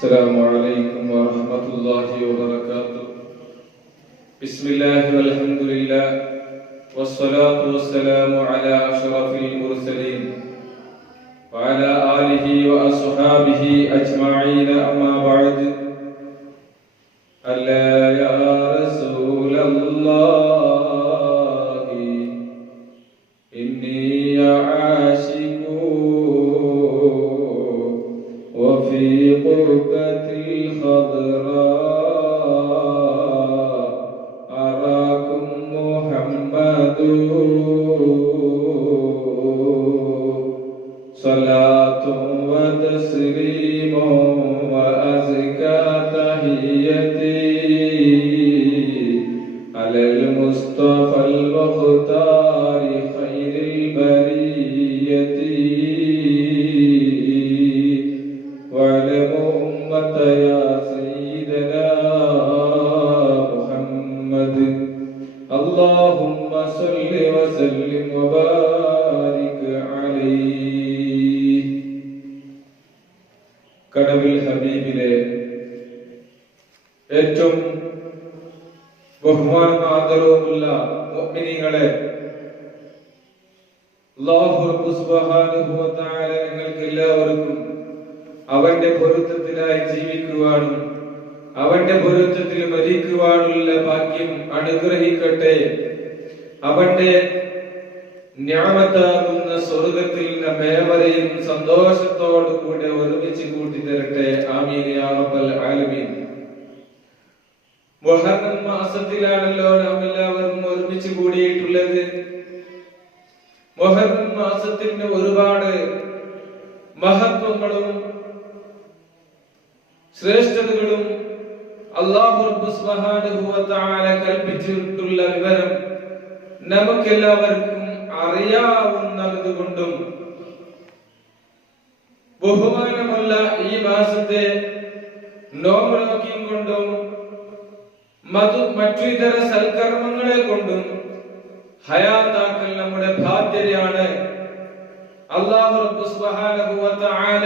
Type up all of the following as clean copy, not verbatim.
السلام عليكم ورحمة الله وبركاته. بسم الله والحمد لله والصلاة والسلام على أشرف المرسلين وعلى آله وأصحابه أجمعين. أما بعد، ألا يا رسول الله إني عاشق وفي قربة الخضراء أراكم محمد. صلاة وتسليم وأزكى تحيتي على المصطفى المختار خير البرية. واعلموا أمة يا سيدنا محمد، اللهم صل وسلم وبارك عليه. കടവിൽ ഹബീബിലെ ഏറ്റവും ബഹുമാനവും ആദരവുമുള്ള മുഅ്മിനീങ്ങളെ, അല്ലാഹു സുബ്ഹാനഹു വ തആല നിങ്ങൾക്ക് എല്ലാവർക്കും അവന്റെ പൊരുത്തത്തിനായി ജീവിക്കുവാനും അവന്റെ പൊരുത്തത്തിൽ മരിക്കുവാനുള്ള ഭാഗ്യം അനുഗ്രഹിക്കട്ടെ. അവന്റെ നിഅമത്താകുന്ന സ്വർഗ്ഗത്തിൽ നമ്മേവരെയും സന്തോഷത്തോടു കൂടെ ഒരുമിച്ച് കൂട്ടി തരട്ടെ. ആമീൻ യാ റബ്ബൽ ആലമീൻ. മുഹറം മാസത്തിലാണല്ലോ നാം എല്ലാവരും ഒരുമിച്ച് കൂടിയിട്ടുള്ളത്. മുഹറം മാസത്തിന് ഒരുപാട് മഹത്വങ്ങളും ശ്രേഷ്ഠതകളും അല്ലാഹു സുബ്ഹാനഹു വ തആല കൽപ്പിച്ചിട്ടുള്ള വിവരം നമുക്കെല്ലാവർക്കും അറിയാവുന്നതുകൊണ്ടും ബഹുമാനമുള്ള ഈ മാസത്തെ നോമ്പ് നോക്കിയും കൊണ്ടും മറ്റു ഇതര സൽക്കർമ്മങ്ങളെ കൊണ്ടും ഹയാത്താക്കൽ നമ്മുടെ ബാധ്യതയാണ്. അല്ലാഹു സുബ്ഹാനഹു വ തആല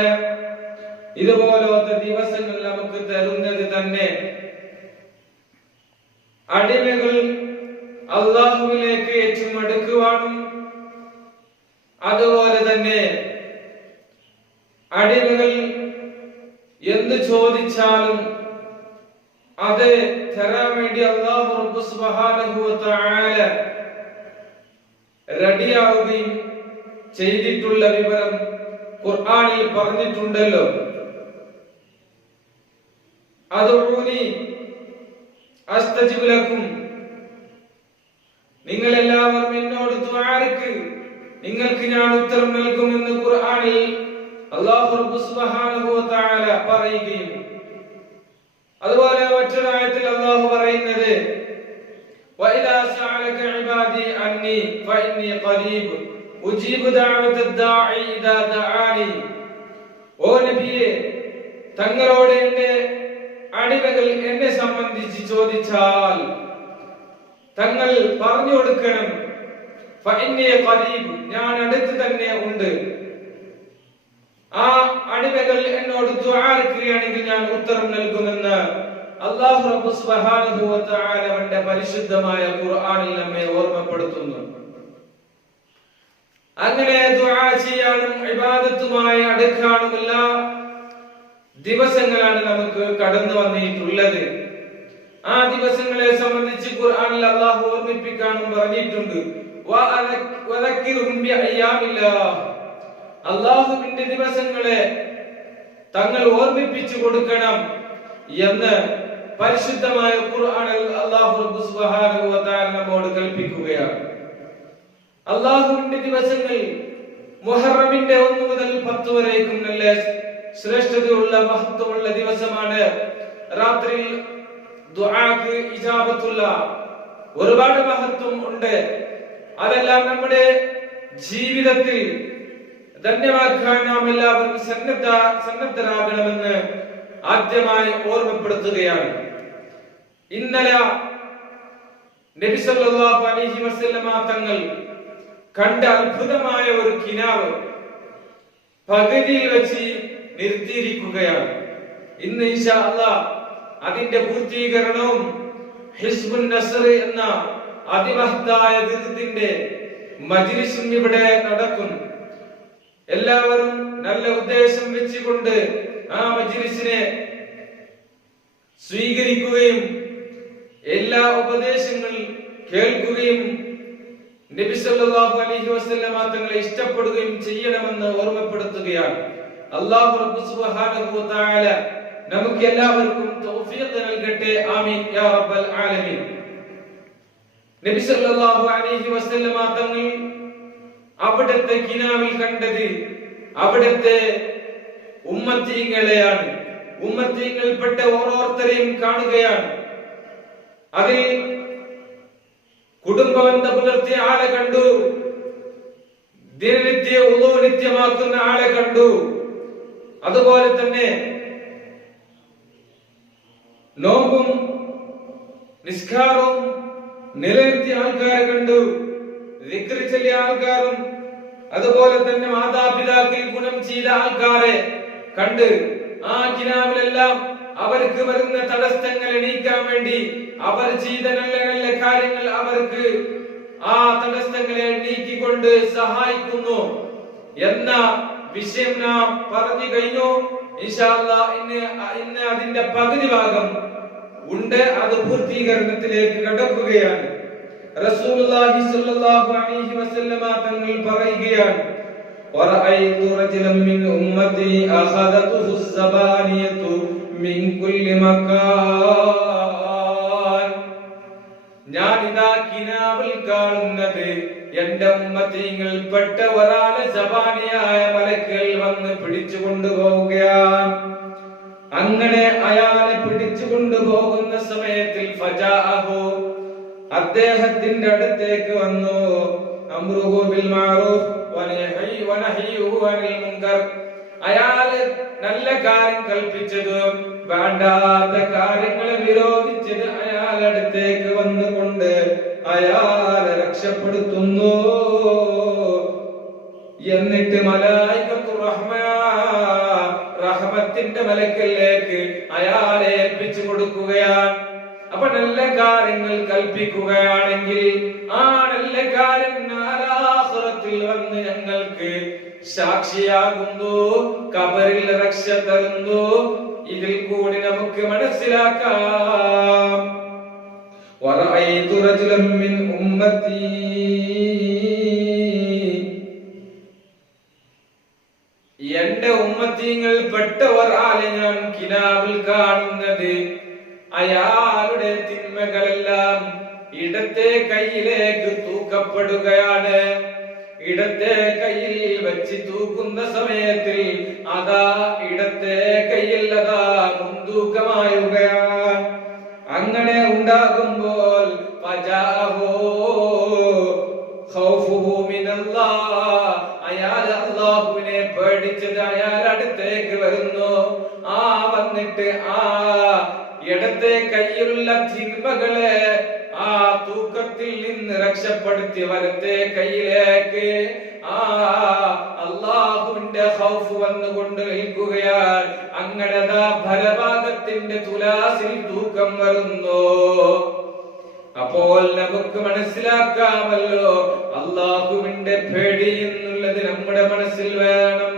ഇതുപോലത്തെ ദിവസങ്ങൾ നമുക്ക് തരുന്നത് തന്നെ അടിമകൾ അല്ലാഹുവിലേക്ക് ഏറ്റവും അടുക്കുവാനും അതുപോലെ തന്നെ അടിമകൾ എന്ത് ചോദിച്ചാലും അത് തരാൻ വേണ്ടി അല്ലാഹു സുബ്ഹാനഹു വ തആല റെഡിയാവുകയും ചെയ്തിട്ടുള്ള വിവരം ഖുർആനിൽ പറഞ്ഞിട്ടുണ്ടല്ലോ. അദ്ഉനി അസ്തജിബ് ലക്കും, നിങ്ങൾ എല്ലാവരും എന്നോട് ദുആക്ക്, നിങ്ങൾക്ക് ഞാൻ ഉത്തരം നൽകുമെന്ന് ഖുർആനിൽ അല്ലാഹു സുബ്ഹാനഹു വ തആല പറയുകയും അതുപോലെ മറ്റൊരു ആയത്തിൽ അല്ലാഹു പറയുന്നത് വഇദാ സഅലക ഇബാദി അന്നി ഫഇന്നി ഖരീബ് ഉജീബു ദഅവത്തദ് ദാഇ ഇദാ ദഅാനി. ഓ നബിയേ, തങ്ങളോട് എന്റെ അടിമകൾ എന്നെ സംബന്ധിച്ച് ചോദിച്ചാൽ തങ്ങൾ പറഞ്ഞു കൊടുക്കണം, ഫഇന്നി ഖരീബ്, ഞാൻ അടുത്ത് തന്നെ ഉണ്ട്. ആ അടിമകൾ എന്നോട് ദുആക്കുകയാണെങ്കിൽ ഞാൻ ഉത്തരം നൽകുമെന്ന് അല്ലാഹു സുബ്ഹാനഹു വ തആല അവന്റെ പരിശുദ്ധമായ ഖുർആനിൽ നമ്മെ ഓർമ്മപ്പെടുത്തുന്നു. അങ്ങനെ ദുആ ചെയ്യാനും ഇബാദത്തുമായി അടുക്കാനുമുള്ള ദിവസങ്ങളാണ് നമുക്ക് കടന്നു വന്നിട്ടുള്ളത്. ആ ദിവസങ്ങളെ സംബന്ധിച്ച് ഖുർആനിൽ അല്ലാഹു ഓർമ്മിപ്പിക്കാനും പറഞ്ഞിട്ടുണ്ട്. വദക്കിറുഹും ബിഅയ്യാമില്ലാഹ്, അല്ലാഹുവിന്റെ ദിവസങ്ങളെ തങ്ങൾ ഓർമ്മിപ്പിച്ചു കൊടുക്കണം എന്ന് പരിശുദ്ധമായ ഖുർആനിൽ അല്ലാഹു സുബ്ഹാനഹു വ തആല നമ്മോട് കൽപ്പിക്കുകയാണ്. അല്ലാഹുവിന്റെ ദിവസങ്ങൾ മുഹറമിന്റെ 1 മുതൽ 10 വരേക്കും നല്ല ശ്രേഷ്ഠതയുള്ള മഹത്വമുള്ള ദിവസമാണ്. രാത്രിയിൽ ദുആക്ക് ഇജാബത്തുള്ള ഒരുപാട് മഹത്വം ഉണ്ട്. അതെല്ലാം നമ്മുടെ ജീവിതത്തിൽ ധന്യമാക്കാൻ നാം എല്ലാവരും സന്നദ്ധരാകണമെന്ന് ആദ്യമായി ഓർമ്മപ്പെടുത്തുകയാണ്. ഇന്നലെ നബി സല്ലല്ലാഹു അലൈഹി വസല്ലമ തങ്ങൾ കണ്ട അത്ഭുതമായ ഒരു കിനാവ് പകുതിയിൽ വെച്ച് നിർത്തിയിരിക്കുകയാണ്. ഇന്ന് ഇൻഷാ അല്ലാഹ് അതിന്റെ പൂർത്തീകരണവും ഹിസ്ബുൻ നസ്ർ എന്ന അതിമഹത്തായ വിരുദിന്റെ മജ്ലിസും ഇവിടെ നടക്കും. എല്ലാവരും നല്ല ഉദ്ദേശം വെച്ചുകൊണ്ട് ആ മജ്ലിസിനെ സ്വീകരിക്കുകയും എല്ലാ ഉപദേശങ്ങൾ കേൾക്കുകയും നബി സല്ലല്ലാഹു അലൈഹി വസല്ലമ തങ്ങളെ ഇഷ്ടപ്പെടുകയും ചെയ്യണമെന്ന് ഓർമ്മപ്പെടുത്തുകയാണ്. അല്ലാഹു റബ്ബ് സുബ്ഹാനഹു വ തആല നമുക്ക് എല്ലാവർക്കും തൗഫീഖ് നൽകട്ടെ. ആമീൻ യാ റബ്ബൽ ആലമീൻ. നബി സല്ലല്ലാഹു അലൈഹി വസല്ലമ തങ്ങൾ അവിടുത്തെ കിനാവിൽ കണ്ടത് അവിടുത്തെ ഉമ്മത്തീങ്ങളെയാണ്. ഉമ്മത്തീങ്ങൾപ്പെട്ട ഓരോരുത്തരെയും കാണുകയാണ്. അതിൽ കുടുംബബന്ധം പുലർത്തിയ ആളെ കണ്ടു, ദിനനിത്യ ഉളൂ നിത്യമാക്കുന്ന ആളെ കണ്ടു, അതുപോലെ തന്നെ നോമ്പും നിസ്കാരവും നിലനിർത്തിയ ആൾക്കാരെ കണ്ടു, ദിക്ർ ചൊല്ലിയ ആൾക്കാരും അതുപോലെ തന്നെ മാതാപിതാക്കൾ ഗുണം ചെയ്ത ആൾക്കാരെ കണ്ട് ആ കിനാവിലെല്ലാം അവർക്ക് വരുന്ന തടസ്സങ്ങൾ എണീക്കാൻ വേണ്ടി അവർ ചെയ്ത നല്ല നല്ല കാര്യങ്ങൾ അവർക്ക് ആ തടസ്സങ്ങളെ നീക്കിക്കൊണ്ട് സഹായിക്കുന്നു എന്ന വിഷയം നാം പറഞ്ഞു കഴിഞ്ഞു. ഇൻഷാ അല്ലാഹ് ഇന്ന് അതിന്റെ പകുതി ഭാഗം ഉണ്ട്. അത് പൂർത്തീകരണത്തിലേക്ക് കടക്കുകയാണ്. റസൂലുള്ളാഹി സ്വല്ലല്ലാഹു അലൈഹി വസല്ലമ തങ്ങൾ പറയുകയാണ്, വറഅയ്തു റജുലൻ മിൻ ഉമ്മത്തി അഖദതുഹു സബാനിയതു മിൻ കുല്ലി മകാൻ. ഞാൻ ഇതാ കിനാവിൽ കാണുന്നത് എന്റെ ഉമ്മത്തിയിൽപ്പെട്ട ഒരാളെ സബാനിയായ മലക്കുകൾ വന്ന് പിടിച്ചു കൊണ്ടുപോവുകയാണ്. അങ്ങനെ അയാളെ പിടിച്ചു കൊണ്ടുപോകുന്ന സമയത്തിൽ ഫജാഅഹു അദ്ദേഹത്തിന്റെ അടുത്തേക്ക് വന്നു, അംറുഹു ബിൽ മഅറൂഫ് വനഹയ്യുഹു അനിൽ മുൻകർ. അയാള് നല്ല കാര്യം കൽപ്പിച്ചതും വേണ്ടാത്ത കാര്യങ്ങളെ വിരോധിച്ചത് അയാളുടെ അടുത്തേക്ക് വന്നുകൊണ്ട് അയാളെ രക്ഷപ്പെടുത്തുന്നു. എന്നിട്ട് മലായികത്തു റഹ്മത്തിന്റെ മലക്കിലേക്ക് അയാളെ ഏൽപ്പിച്ചു കൊടുക്കുകയാണ്. അപ്പൊ നല്ല കാര്യങ്ങൾ കൽപ്പിക്കുകയാണെങ്കിൽ ആ നല്ല കാര്യം ആഖിറത്തിൽ വന്ന് ഞങ്ങൾക്ക് സാക്ഷിയാകുന്നു, ഖബറിൽ രക്ഷ തരുന്നു. ഇതിൽ കൂടി നമുക്ക് മനസ്സിലാക്കാം. വറഅയ്തു റജുലൻ മിൻ ഉമ്മത്തി, എന്റെ ഉമ്മത്തിയിൽപ്പെട്ട ഒരാളെ ഞാൻ കിനാവിൽ കാണുന്നത് അയാളുടെ തിന്മകളെല്ലാം ഇടത്തെ കൈയിലേക്ക് തൂക്കപ്പെടുകയാണ്. ഇടത്തെ കയ്യിൽ വെച്ച് തൂക്കുന്ന സമയത്തിൽ അതാ ഇടത്തെ കയ്യിൽ അതാ മുൻതൂക്കമായുകയാണ്. അങ്ങനെ ഉണ്ടാകുമ്പോൾ അയാൾ അല്ലാഹുവിനെ പേടിച്ചത് അയാൾ അടുത്തേക്ക് വരുന്നു. വന്നിട്ട് ഇടത്തെ കയ്യിലുള്ള തിന്മകളെ ആ തൂക്കത്തിൽ നിന്ന് രക്ഷപ്പെടുത്തി വലത്തെ കയ്യിലേക്ക് അല്ലാഹുവിന്റെ ഖൗഫ് വന്നുകൊണ്ട് നിൽക്കുകയാണ്. അങ്ങനെ ഫലഭാഗത്തിന്റെ തുലാസിൽ തൂക്കം വരുന്നു. അപ്പോൾ നമുക്ക് മനസ്സിലാക്കാമല്ലോ, അല്ലാഹുവിന്റെ പേടി എന്നുള്ളത് നമ്മുടെ മനസ്സിൽ വേണം.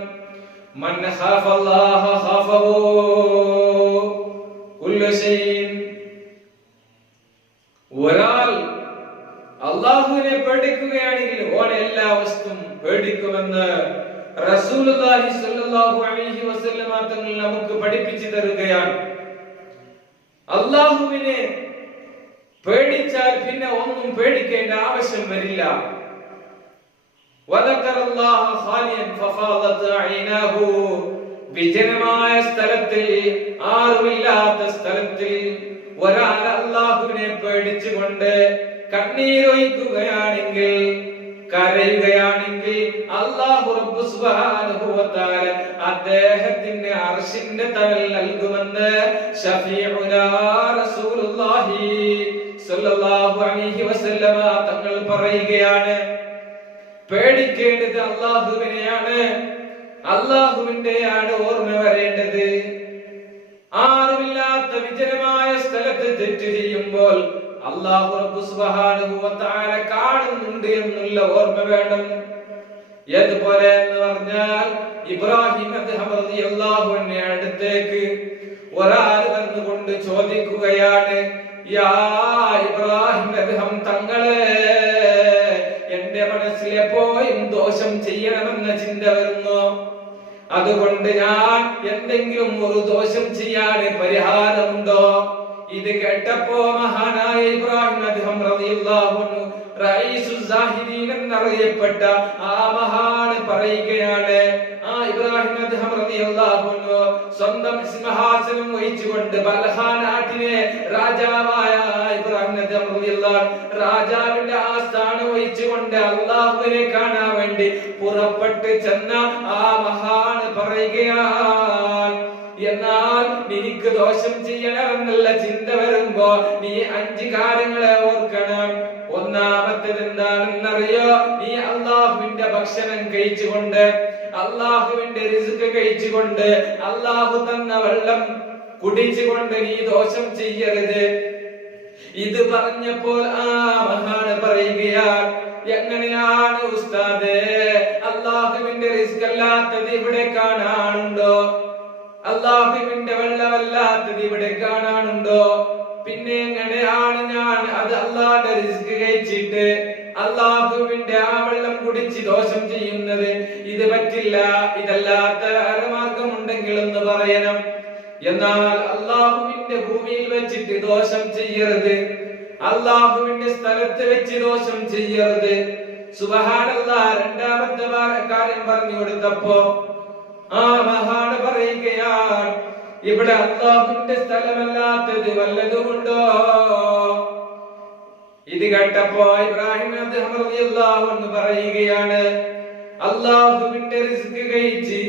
മൻ ഖാഫല്ലാഹ ഖാഫഹു കുല്ലു ശൈഇൻ. ഒരാൾ അല്ലാഹുവിനെ പേടിക്കുകയാണെങ്കിൽ ഓനെ എല്ലാ വസ്തുവും പേടിക്കുമെന്ന് റസൂലുള്ളാഹി സ്വല്ലല്ലാഹു അലൈഹി വസല്ലമ തങ്ങൾ നമുക്ക് പഠിപ്പിച്ചു തരുകയാണ്. അല്ലാഹുവിനെ പേടിച്ചാൽ പിന്നെ ഒന്നും പേടിക്കേണ്ട ആവശ്യം വരില്ല. വദക്കറല്ലാഹ ഖാലിയൻ ഫഫാദത് ഐനാഹു. വിജനമായ സ്ഥലത്തിൽ, ആരുമില്ലാത്ത സ്ഥലത്തിൽ ഒരാൾ അല്ലാഹുവിനെ പേടിച്ചുകൊണ്ട് കണ്ണീരൊഴുക്കുകയാണെങ്കിൽ, കരയുകയാണെങ്കിൽ അല്ലാഹു റബ്ബ് സുബ്ഹാനഹു വ തആല അദ്ദേഹത്തിന് അർശിന്റെ തണൽ നൽകുമെന്ന് ശഫീഉനാ റസൂലുള്ളാഹി സ്വല്ലല്ലാഹു അലൈഹി വസല്ലമ തങ്ങൾ പറയുകയാണ്. പേടിക്കേണ്ടത് അല്ലാഹുവിനെയാണ്, അല്ലാഹുവിന്റെയാണ് ഓർമ്മ വരേണ്ടത്. ആരുമില്ലാത്ത വിജനമായ സ്ഥലത്ത് തെറ്റ് ചെയ്യുമ്പോൾ അല്ലാഹു റബ്ബ് സുബ്ഹാനഹു വ തആല കാണുന്നുണ്ട് എന്നുള്ള ഓർമ്മ വേണം. ഏതുപോലെ എന്ന് പറഞ്ഞാൽ ഇബ്രാഹിം റളിയല്ലാഹു അൻഹു അടുത്തേക്ക് ഒരാൾ വന്നുകൊണ്ട് ചോദിക്കുകയാണ്, യാ ഇബ്രാഹിം തങ്ങളെ, എന്റെ മനസ്സിൽ എപ്പോഴും ദോഷം ചെയ്യണമെന്ന ചിന്ത വരുന്നു. അതുകൊണ്ട് ഞാൻ എന്തെങ്കിലും ഒരു ദോഷം ചെയ്യാൻ പരിഹാരമുണ്ടോ? ഇത് കേട്ടപ്പോ മഹാനായ ഇബ്രാഹിം റളിയല്ലാഹു അൻഹു റഈസുൽ സാഹിദീൻ എന്നറിയപ്പെട്ട ആ മഹാന് പറയുകയാണ്, ആ ഇബ്രാഹിം റളിയല്ലാഹു അൻഹു സ്വന്തം സിംഹാസനം വഹിച്ചുകൊണ്ട് ബൽഹാ നാട്ടിലെ രാജാവായ ഇബ്രാഹിം റളിയല്ലാഹു രാജാവിന്റെ ആസ്ഥാനം വഹിച്ചുകൊണ്ട് അല്ലാഹുവിനെ കാണാൻ വേണ്ടി പുറപ്പെട്ട് ചെന്ന ആ മഹാന് പറയുകയാണ്, എന്നാൽ നിനക്ക് ദോഷം ചെയ്യണമെന്നുള്ള ചിന്ത വരുമ്പോ നീ 5 കാര്യങ്ങളെ ഓർക്കണം. ഒന്നാമത്തേത് എന്താണെന്നറിയോ? നീ അല്ലാഹുവിന്റെ ഭക്ഷണം കഴിച്ചുകൊണ്ട്, അല്ലാഹുവിന്റെ റിസ്ക് കഴിച്ചുകൊണ്ട്, അല്ലാഹു തന്ന വെള്ളം കുടിച്ചുകൊണ്ട് നീ ദോഷം ചെയ്യരുത്. ഇത് പറഞ്ഞപ്പോൾ ആ മഹാന് പറയുകയാണ്, എങ്ങനെയാണ് ഉസ്താദേ അല്ലാഹുവിന്റെ റിസ്ക് അല്ലാത്തത് ഇവിടെ കാണാനുണ്ടോ? അല്ലാഹുവിന്റെ വെള്ളമല്ലാത്തത് ഇവിടെ കാണാനുണ്ടോ? പിന്നെ എങ്ങനെയാണ് ഞാൻ അത് അല്ലാഹുവിന്റെ റിസ്ക് കഴിച്ചിട്ട് അല്ലാഹുവിന്റെ ആ വെള്ളം കുടിച്ച് ദോഷം ചെയ്യുന്നത്? ഇത് പറ്റില്ല. ഇതല്ലാത്ത വേറെ മാർഗമുണ്ടെങ്കിൽ ഒന്ന് പറയണം. എന്നാൽ അല്ലാഹുവിന്റെ ഭൂമിയിൽ വെച്ചിട്ട് ദോഷം ചെയ്യരുത്, അല്ലാഹുവിന്റെ സ്ഥലത്ത് വെച്ച് ദോഷം ചെയ്യരുത്. സുബ്ഹാനല്ലാഹ്. രണ്ടാമത്തെ കാര്യം പറഞ്ഞു കൊടുത്തപ്പോ ആ മഹാന് പറയുകയാണ്, ഇവിടെ അല്ലാഹുവിന്റെ സ്ഥലമല്ലാത്തത് വല്ലതുമുണ്ടോ? ഇത് കേട്ടപ്പോ ഇബ്രാഹിം റളിയല്ലാഹു അൻഹു പറയുകയാണ്, അല്ലാഹുവിന്റെ റിസ്ക് കഴിച്ച്,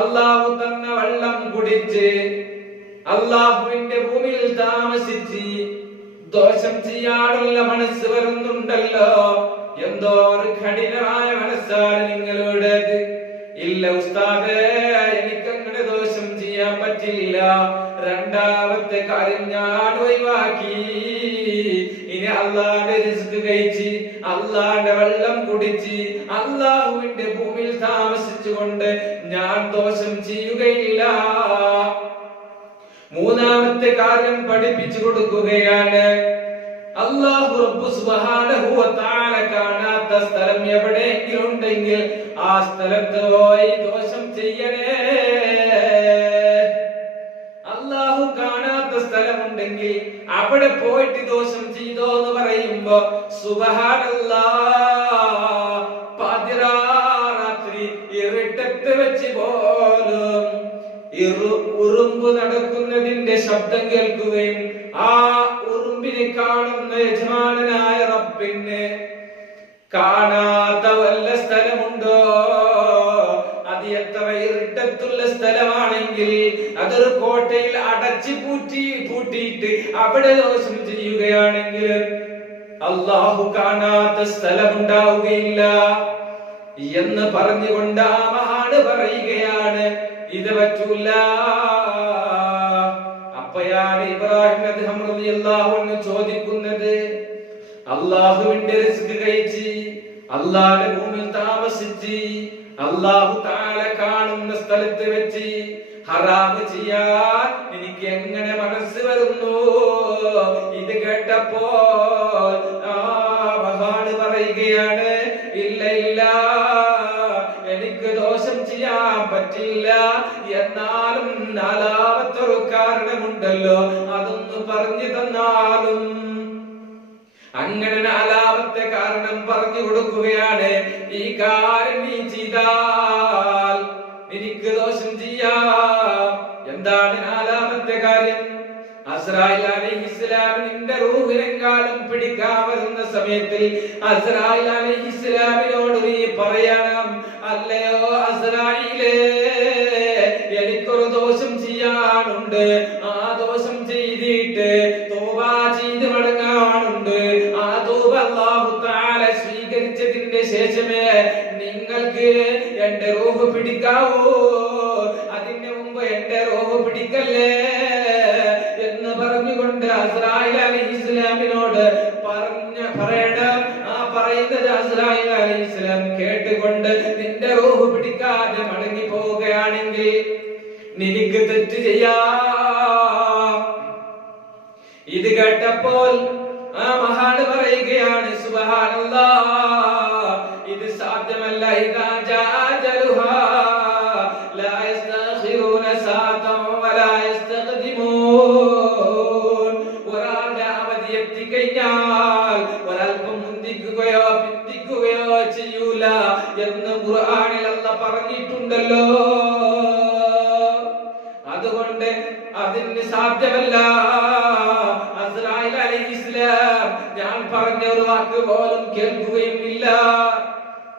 അല്ലാഹു തന്ന വെള്ളം കുടിച്ച്, അല്ലാഹുവിന്റെ ഭൂമിയിൽ താമസിച്ച് ദോഷം ചെയ്യാനുള്ള മനസ്സ് വരുന്നുണ്ടല്ലോ, എന്തോ ഒരു കഠിനമായ മനസ്സാണ് നിങ്ങളുടേത്. ഇല്ല ഉസ്താദേ, എനിക്കങ്ങനെ ദോഷം ചെയ്യാൻ പറ്റില്ല. രണ്ടാമത്തെ കാര്യം ഞാൻ ഒഴിവാക്കി. ഇനി അല്ലാഹുവിന്റെ റിസ്ക് കഴിച്ച്, അല്ലാഹുവിന്റെ വെള്ളം കുടിച്ച്, അല്ലാഹുവിന്റെ ഭൂമിയിൽ താമസിച്ചുകൊണ്ട് ഞാൻ ദോഷം ചെയ്യുകയില്ല. മൂന്നാമത്തെ കാര്യം പഠിപ്പിച്ചു കൊടുക്കുകയാണ്, അല്ലാഹു റബ്ബ് സുബ്ഹാനഹു വ തആല കാണാത്ത സ്ഥലം എവിടെയെങ്കിലും ഉണ്ടെങ്കിൽ ആ സ്ഥലത്ത് പോയി ദോഷം ചെയ്യണേ. അല്ലാഹു കാണാത്ത സ്ഥലമുണ്ടെങ്കിൽ അവിടെ പോയിട്ട് ദോഷം ചെയ്തോ എന്ന് പറയുമ്പോ സുബ്ഹാനല്ലാഹ്, പാതിരാത്രി ഇരുട്ടത്ത് വെച്ച് പോലും ഉറുമ്പ് നടക്കുന്നതിന്റെ ശബ്ദം കേൾക്കുകയും ആ ഉറുമ്പിനെ കാണുന്ന യജമാനനായ റബ്ബിന് കാണാത്ത വല്ല സ്ഥലമുണ്ടോ? അത് എത്ര ഇരുട്ടത്തുള്ള സ്ഥലമാണെങ്കിൽ അതൊരു കോട്ടയിൽ അടച്ചു പൂട്ടിയിട്ട് അവിടെ ദോഷം ചെയ്യുകയാണെങ്കിൽ അല്ലാഹു കാണാത്ത സ്ഥലമുണ്ടാവുകയില്ല എന്ന് പറഞ്ഞുകൊണ്ട് ആ മഹാന് പറയുകയാണ്, ഇത് പറ്റൂല. അപ്പോഴാണ് ഇബ്രാഹിം റളിയല്ലാഹു അൻഹു ചോദിക്കുന്നത്, അല്ലാഹുവിന്റെ റിസ്ക് കഴിച്ച്, അല്ലാഹുവിന്റെ ഭൂമിയിൽ താമസിച്ച്, അല്ലാഹു തആല കാണുന്ന സ്ഥലത്ത് വെച്ച് ഹറാം ചെയ്യാൻ എനിക്ക് എങ്ങനെ മനസ്സ് വരുന്നു? ഇത് കേട്ടപ്പോൾ ആ മഹാന് പറയുകയാണ്, ഇല്ല ഇല്ല, എനിക്ക് ദോഷം ചെയ്യാൻ പറ്റില്ല. എന്നാലും നാലാമത്തൊരു കാരണമുണ്ടല്ലോ, അതൊന്ന് പറഞ്ഞു തന്നാലും. അങ്ങനെ നാലാമത്തെ കാരണം പറഞ്ഞു കൊടുക്കുകയാണ്, ഈ കാര്യം നീ ചെയ്താൽ എനിക്ക് ദോഷം ചെയ്യാം. എന്താണ് നാലാമത്തെ കാര്യം? അസ്രായിൽ അലൈഹിസ്സലാമിന്റെ റൂഹിനെങ്കാലം പിടിക്കാൻ വരുന്ന സമയത്തിൽ അസ്രായിൽ അലൈഹിസ്സലാമിനോട് നീ പറയണം, അല്ലയോ അസ്രായിലേ, എനിക്കൊരു ദോഷം ചെയ്യാനുണ്ട്, ആ ദോഷം ചെയ്തിട്ട് തൗബ ചെയ്ത് മടങ്ങാനുണ്ട്. ആ തൗബ അല്ലാഹു തആല സ്വീകരിച്ചതിന്റെ ശേഷമേ നിങ്ങൾക്ക് എന്റെ റൂഹ് പിടിക്കാവൂ. അതിന്റെ മുമ്പ് എന്റെ റൂഹ് പിടിക്കല്ലേ അസ്രായീൽ അലൈഹിസ്സലാം കേട്ടുകൊണ്ട് നിന്റെ റൂഹ് പിടിക്കാതെ മടങ്ങി പോവുകയാണെങ്കിൽ നിനക്ക് തെറ്റ് ചെയ്യാം. ഇത് കേട്ടപ്പോൾ ആ മഹാന് പറയുകയാണ്, സുബ്ഹാനല്ലാഹ്, ഇത് സാധ്യമല്ല. ഇദാ ജാ അജലുഹാ ലാ യസ്തഖിറൂന സാതൻ വലാ യസ്തഖ്ദിമൂൻ. ഒരാളുടെ അവധി എത്തിക്കഴിഞ്ഞാൽ ഒരൽപ്പം മുന്തിക്കുകയോ പിന്തിക്കുകയോ ചെയ്യൂല എന്ന് ഖുർആനിൽ അല്ലാഹ് പറഞ്ഞിട്ടുണ്ടല്ലോ. അതുകൊണ്ട് അതിന് സാധ്യമല്ല. അസ്രായീൽ അലൈഹിസ്സലാം ഞാൻ പറഞ്ഞ ഒരു വാക്ക് പോലും കേൾക്കുകയും ഇല്ല.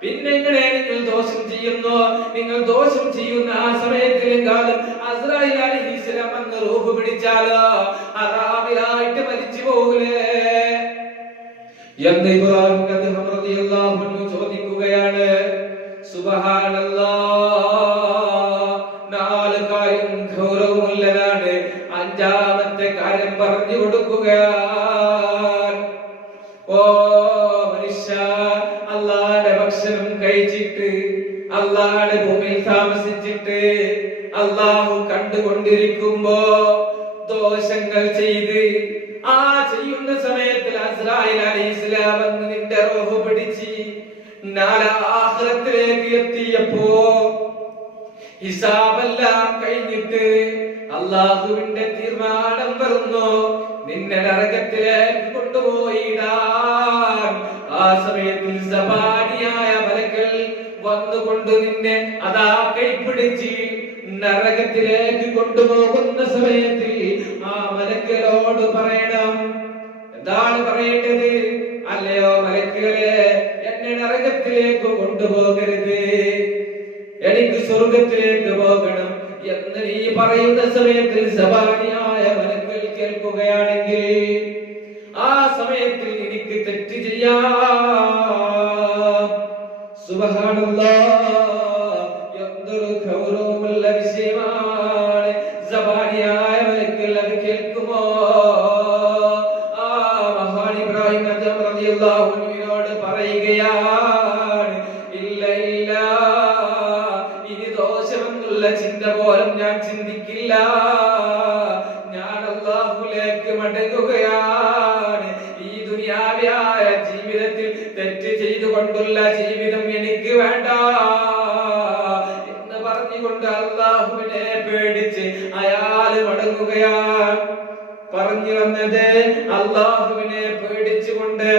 പിന്നെ എങ്ങനെ നിങ്ങൾ ദോഷം ചെയ്യുന്നു? നിങ്ങൾ ദോഷം ചെയ്യുന്ന ആ സമയത്തിലെങ്കാലും അസ്രായീൽ അലൈഹിസ്സലാം അന്ന് റൂഹ് പിടിച്ചാലോ അറാബിലായിട്ട് മരിച്ചു പോകൂലേ എന്ന് ഇബ്രാഹിം അദ്ദേഹം റളിയല്ലാഹു അൻഹു ചോദിക്കുകയാണ്. സുബ്ഹാനല്ലാഹ്, നാല് കാര്യം ഗൗരവമുള്ളതാണ്. അഞ്ചാമത്തെ കാര്യം പറഞ്ഞു കൊടുക്കുകയാണ്. ഓ മനുഷ്യ, അല്ലാഹുവിന്റെ ഭക്ഷണം കഴിച്ചിട്ട് അല്ലാഹുവിന്റെ ഭൂമിയിൽ താമസിച്ചിട്ട് അല്ലാഹു കണ്ടുകൊണ്ടിരിക്കുമ്പോ ദോഷങ്ങൾ ചെയ്ത് ആ ചെയ്യുന്ന സമയത്തിൽ അസ്രായീൽ അലൈഹിസ്സലാം വന്ന് നിന്റെ റൂഹ് പിടിച്ച് ആഖിറത്തിലേക്ക് എത്തിയപ്പോ ഹിസാബെല്ലാം കഴിഞ്ഞിട്ട് അല്ലാഹുവിന്റെ തീർമാനം വരുന്നു, നിന്നെ നരകത്തിലേക്ക് കൊണ്ടുപോയിടാൻ. ആ സമയത്തിൽ സബാനിയായ മലക്കൾ വന്നുകൊണ്ട് നിന്നെ അതാ കൈപിടിച്ച് നരകത്തിലേക്ക് കൊണ്ടുപോകുന്ന സമയത്തിൽ ആ മലക്കുകളോട് പറയണം. എന്താണ് പറയേണ്ടത്? അല്ലയോ മലക്കുകളെ, എന്നെ നരകത്തിലേക്ക് കൊണ്ടുപോകരുത്, എനിക്ക് സ്വർഗത്തിലേക്ക് പോകണം എന്ന് നീ പറയുന്ന സമയത്തിൽ സബാനിയായ മലക്കുകൾ കേൾക്കുകയാണെങ്കിൽ ആ സമയത്തിൽ എനിക്ക് തെറ്റ് ചെയ്യാം. സുബ്ഹാനല്ലാഹ്, എന്തൊരു ഗൗരവമുള്ള വിഷയമാണ്. സബാനിയായ മലക്കുകൾ അത് കേൾക്കുമോ? ആ മഹാൻ ഇബ്രാഹിം അദ്ദേഹം റളിയല്ലാഹു അൻഹുവിനോട് പറയുകയാണ്, ഇല്ല ഇല്ല, ഇനി ദോഷമെന്നുള്ള ചിന്ത പോലും ഞാൻ ചിന്തിക്കില്ല. ഞാൻ അല്ലാഹുവിലേക്ക് മടങ്ങുകയാണ്. ഈ ദുനിയാവിയായ ജീവിതത്തിൽ തെറ്റ് ചെയ്തുകൊണ്ടുള്ള ജീവിതം എനിക്ക് വേണ്ട എന്ന് പറഞ്ഞുകൊണ്ട് അല്ലാഹുവിനെ പേടിച്ച് അയാൾ മടങ്ങുകയാണ്. പറഞ്ഞു വന്നത് അല്ലാഹുവിനെ പേടിച്ചുകൊണ്ട്,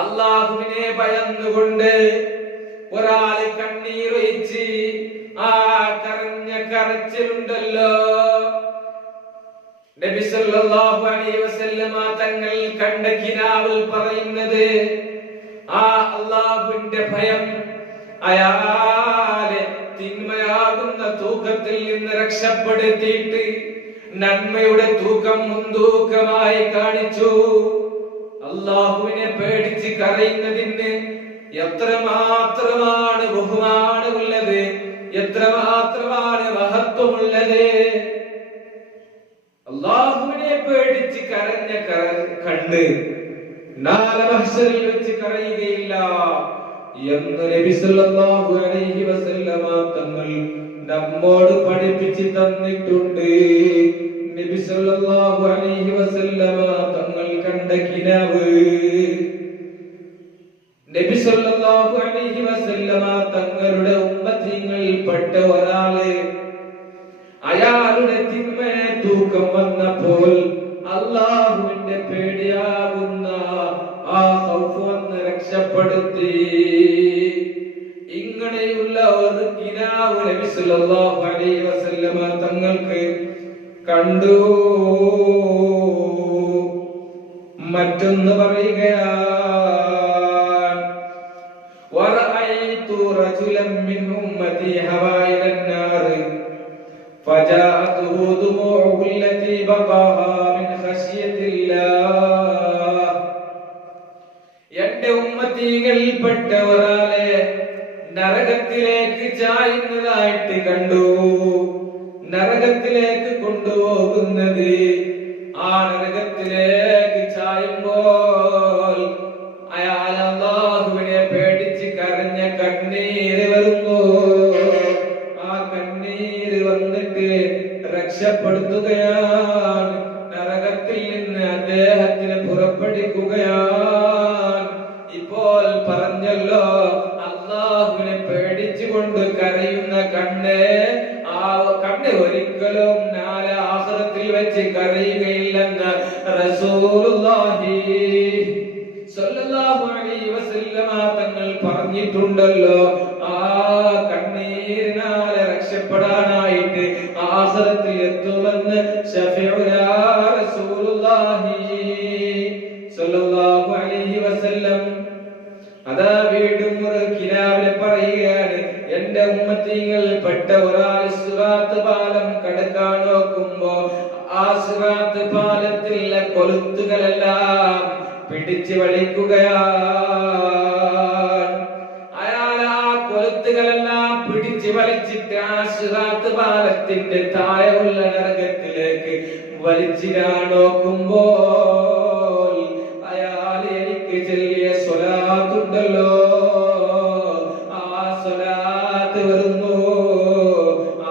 അല്ലാഹുവിനെ ഭയന്നുകൊണ്ട് ഒരാള് കണ്ണീരൊഴിച്ച് ആ കരഞ്ഞ കരച്ചിലുണ്ടല്ലോ, നബി സല്ലല്ലാഹു അലൈഹി വസല്ലമ തങ്ങൾ കണ്ട കിനാവിൽ പറയുന്നത് ആ അല്ലാഹുവിന്റെ ഭയം അയാളെ തിന്മയാകുന്ന തൂക്കത്തിൽ നിന്ന് രക്ഷപ്പെടുത്തിയിട്ട് നന്മയുടെ തൂക്കം മുൻതൂക്കമായി കാണിച്ചു. അല്ലാഹുവിനെ പേടിച്ച് കരയുന്നതിന് എത്രമാത്രമാണ് ബഹുമാനമുള്ളത്, എത്രമാത്രമാണ് മഹത്വമുള്ളത്. അല്ലാഹുവിനെ പേടിച്ച് കരഞ്ഞ കണ്ണ് നാളെ മഹ്ശറിൽ വെച്ച് കരയുകയില്ല എന്ന് നബി സല്ലല്ലാഹു അലൈഹി വസല്ലമ തങ്ങൾ നമ്മോട് പഠിപ്പിച്ച് തന്നിട്ടുണ്ട്. നബി സല്ലല്ലാഹു അലൈഹി വസല്ലമ തങ്ങൾ കണ്ട കിനാവ്, നബി സല്ലല്ലാഹു അലൈഹി വസല്ലമ തങ്ങളുടെ ഉമ്മത്തിൽപ്പെട്ട ഒരാള് അയാളുടെ തിന്മയെ തൂക്കം വന്നപ്പോൾ അല്ലാഹുവിന്റെ പേടിയാകുന്ന ആ ഖൗഫ് വന്ന് രക്ഷപ്പെടുത്തി. ഇങ്ങനെയുള്ള ഒരു കിനാവ് നബി സല്ലല്ലാഹു അലൈഹി വസല്ലമ തങ്ങൾക്ക് കണ്ടു. മറ്റൊന്ന് പറയുകയാണ്, വറഅയ്തു റജുലൻ മിൻ ഉമ്മതി ഹവാ ഇലൻ നാർ ഫജാഅതുഹു ദുമൂഉഹു അല്ലതി ബഖാഹാ മിൻ ഖശിയത്തില്ലാഹ്. എന്റെ ഉമ്മത്തികളിൽപ്പെട്ട ഒരാളെ നരകത്തിലേക്ക് ചായുന്നതായിട്ട് കണ്ടു. നരകത്തിലേക്ക് കൊണ്ടുപോകുന്നത്, ആ നരകത്തിലേക്ക് ചായുമ്പോൾ അയാൾ അല്ലാഹുവിനെ രക്ഷപ്പെടുത്തുകയാണ്. നരകത്തിൽ നിന്ന് അദ്ദേഹത്തിന് പുറപ്പെടുവിക്കുകയാണ്. ഇപ്പോൾ പറഞ്ഞല്ലോ, അല്ലാഹുവിനെ പേടിച്ചുകൊണ്ട് കരയുന്ന കണ്ണ്, ആ കണ്ണ് ഒരിക്കലും നാളെ ആഖിറത്തിൽ വെച്ച് കരയുകയില്ലെന്ന് റസൂലുള്ളാഹി സ്വല്ലല്ലാഹു അലൈഹി വസല്ലമ തങ്ങൾ പറഞ്ഞിട്ടുണ്ടല്ലോ. ആ കണ്ണീരിനാലെ രക്ഷപ്പെടാനായിട്ട് ആഖിറത്തിൽ എത്തുമെന്ന് ശഫീഉനാ റസൂലുള്ളാഹി സ്വല്ലല്ലാഹു അലൈഹി വസല്ലം. അതാ വീണ്ടും ഒരു കിനാവിൽ പറയുകയാണ്, എന്റെ ഉമ്മത്തീങ്ങൾ പെട്ട ഒരാൾ സിറാത്ത് പാലം കടക്കാൻ നോക്കുമ്പോ ആ സിറാത്ത് പാലത്തിലെ കൊളുത്തുകളെല്ലാം പിടിച്ചു വലിക്കുകയാണ്. അയാൾ ആ കൊളുത്തുകളെല്ലാം പിടിച്ചു വലിച്ചിട്ട് ആ സിറാത്ത് പാലത്തിന്റെ താഴെയുള്ള നരകത്തിലേക്ക് വലിച്ചിടാൻ നോക്കുമ്പോൾ അയാൾ എനിക്ക് ചൊല്ലിയ സ്വലാത്തുണ്ടല്ലോ, ആ സ്വലാത്ത് വരുന്നു.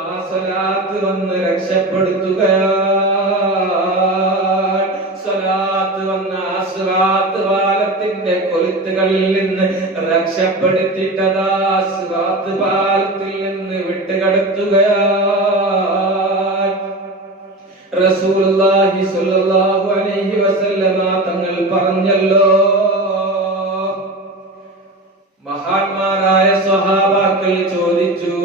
ആ സ്വലാത്ത് വന്ന് രക്ഷപ്പെടുത്തുകയാണ്. സ്വലാത്ത് വന്ന് ആ സിറാത്ത് പാലത്തിന്റെ കൊളുത്തുകളിൽ നിന്ന് രക്ഷപ്പെടുത്തിട്ടതാ സിറാത്ത് പാലത്തിൽ നിന്ന് വിട്ടുകടത്തുകയാണ്. റസൂലുള്ളാഹി സ്വല്ലല്ലാഹു അലൈഹി വസല്ലമ തങ്ങൾ പറഞ്ഞല്ലോ, മഹാന്മാരായ സ്വഹാബാക്കൾ ചോദിച്ചു,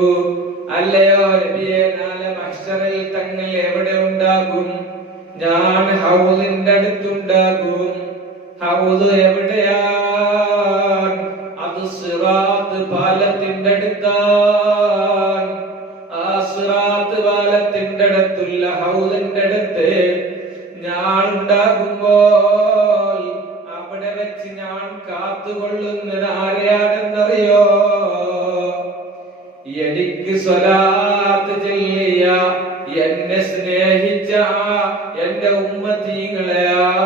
അല്ലയോ നബിയേ, നാളെ മഹ്ശറിൽ തങ്ങൾ എവിടെ ഉണ്ടാകും? ഞാൻ ഹൗദിന്റെ അടുത്തുണ്ടാകും. ഹൗദ് എവിടെയാണ്? അത് സിറാത്ത് പാലത്തിന്റെ അടുത്താണ്. ആ സിറാത്ത് പാലത്തിന്റെ അടുത്തുള്ള ഹൗദിന്റെ അടുത്ത് ഞാൻ ഉണ്ടാകുമ്പോൾ അവിടെ വെച്ച് ഞാൻ കാത്തുകൊള്ളുന്നത് ആരെയാണെന്നറിയോ? എനിക്ക് സ്വലാത്ത് ചൊല്ലിയ, എന്നെ സ്നേഹിച്ച എന്റെ ഉമ്മത്തീങ്ങളെയാണ്.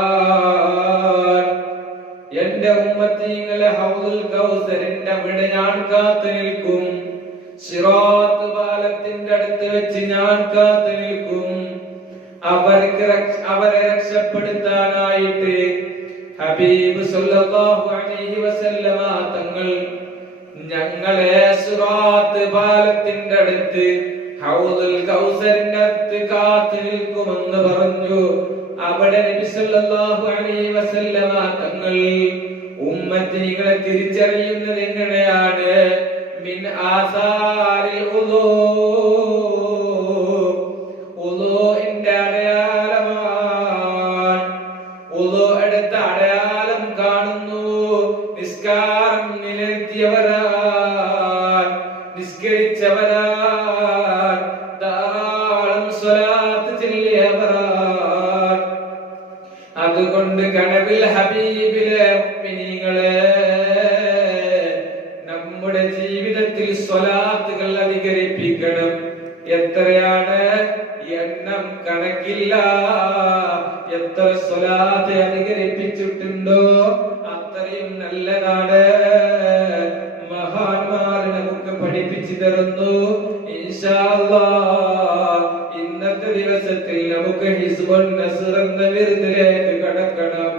എന്റെ ഉമ്മത്തീങ്ങളെ ഹൗദുൽ കൗസറിന്റെ അവിടെ ഞാൻ കാത്തു നിൽക്കും. സിറാത്ത് പാലത്തിന്റെ അടുത്ത് വെച്ച് ഞാൻ കാത്തു നിൽക്കും. അവരെ രക്ഷപ്പെടുത്താനായിട്ട് ഹബീബ് സല്ലല്ലാഹു അലൈഹി വസല്ലമ തങ്ങൾ ഞങ്ങളെ സിറാത്ത് പാലത്തിന്റെ അടുത്ത് ഹൗദുൽ കൗസറിന്റെ അടുത്ത് കാത്തു നിൽക്കുമെന്ന് പറഞ്ഞു. അവിടെ നബി സല്ലല്ലാഹു അലൈഹി വസല്ലമ തങ്ങൾ ഉമ്മത്തികളെ തിരിച്ചറിയുന്നത് എങ്ങനെയാണ്? മിൻ ആസാരിൽ വുളൂ, വുളൂഇന്റെ അടയാളമാണ്. വുളൂ എടുത്ത അടയാളം കാണുന്നു. നിസ്കാരം നിലനിർത്തിയവരാൻ, നിസ്കരിച്ചവരാൻ, ധാരാളം സ്വലാത്ത് ചൊല്ലിയവരാൻ. അതുകൊണ്ട് കനവിൽ ഹബീബിലെ മുഅ്മിനീങ്ങളെ, നമ്മുടെ ജീവിതത്തിൽ സ്വലാത്തുകൾ അധികരിപ്പിക്കണം. എത്രയാണ്? എണ്ണം കണക്കില്ല. എത്ര സ്വലാത്ത് അധികരിപ്പിച്ചിട്ടുണ്ടോ അത്രയും നല്ലതാണ്. മഹാന്മാർ നമുക്ക് പഠിപ്പിച്ചു തരുന്നു. ഇൻഷാ അല്ലാഹ് ഇന്നത്തെ ദിവസത്തിൽ നമുക്ക് ഹിസ്ബുൻ നസ്ർ എന്ന വിരുദിലേക്ക് കടക്കണം.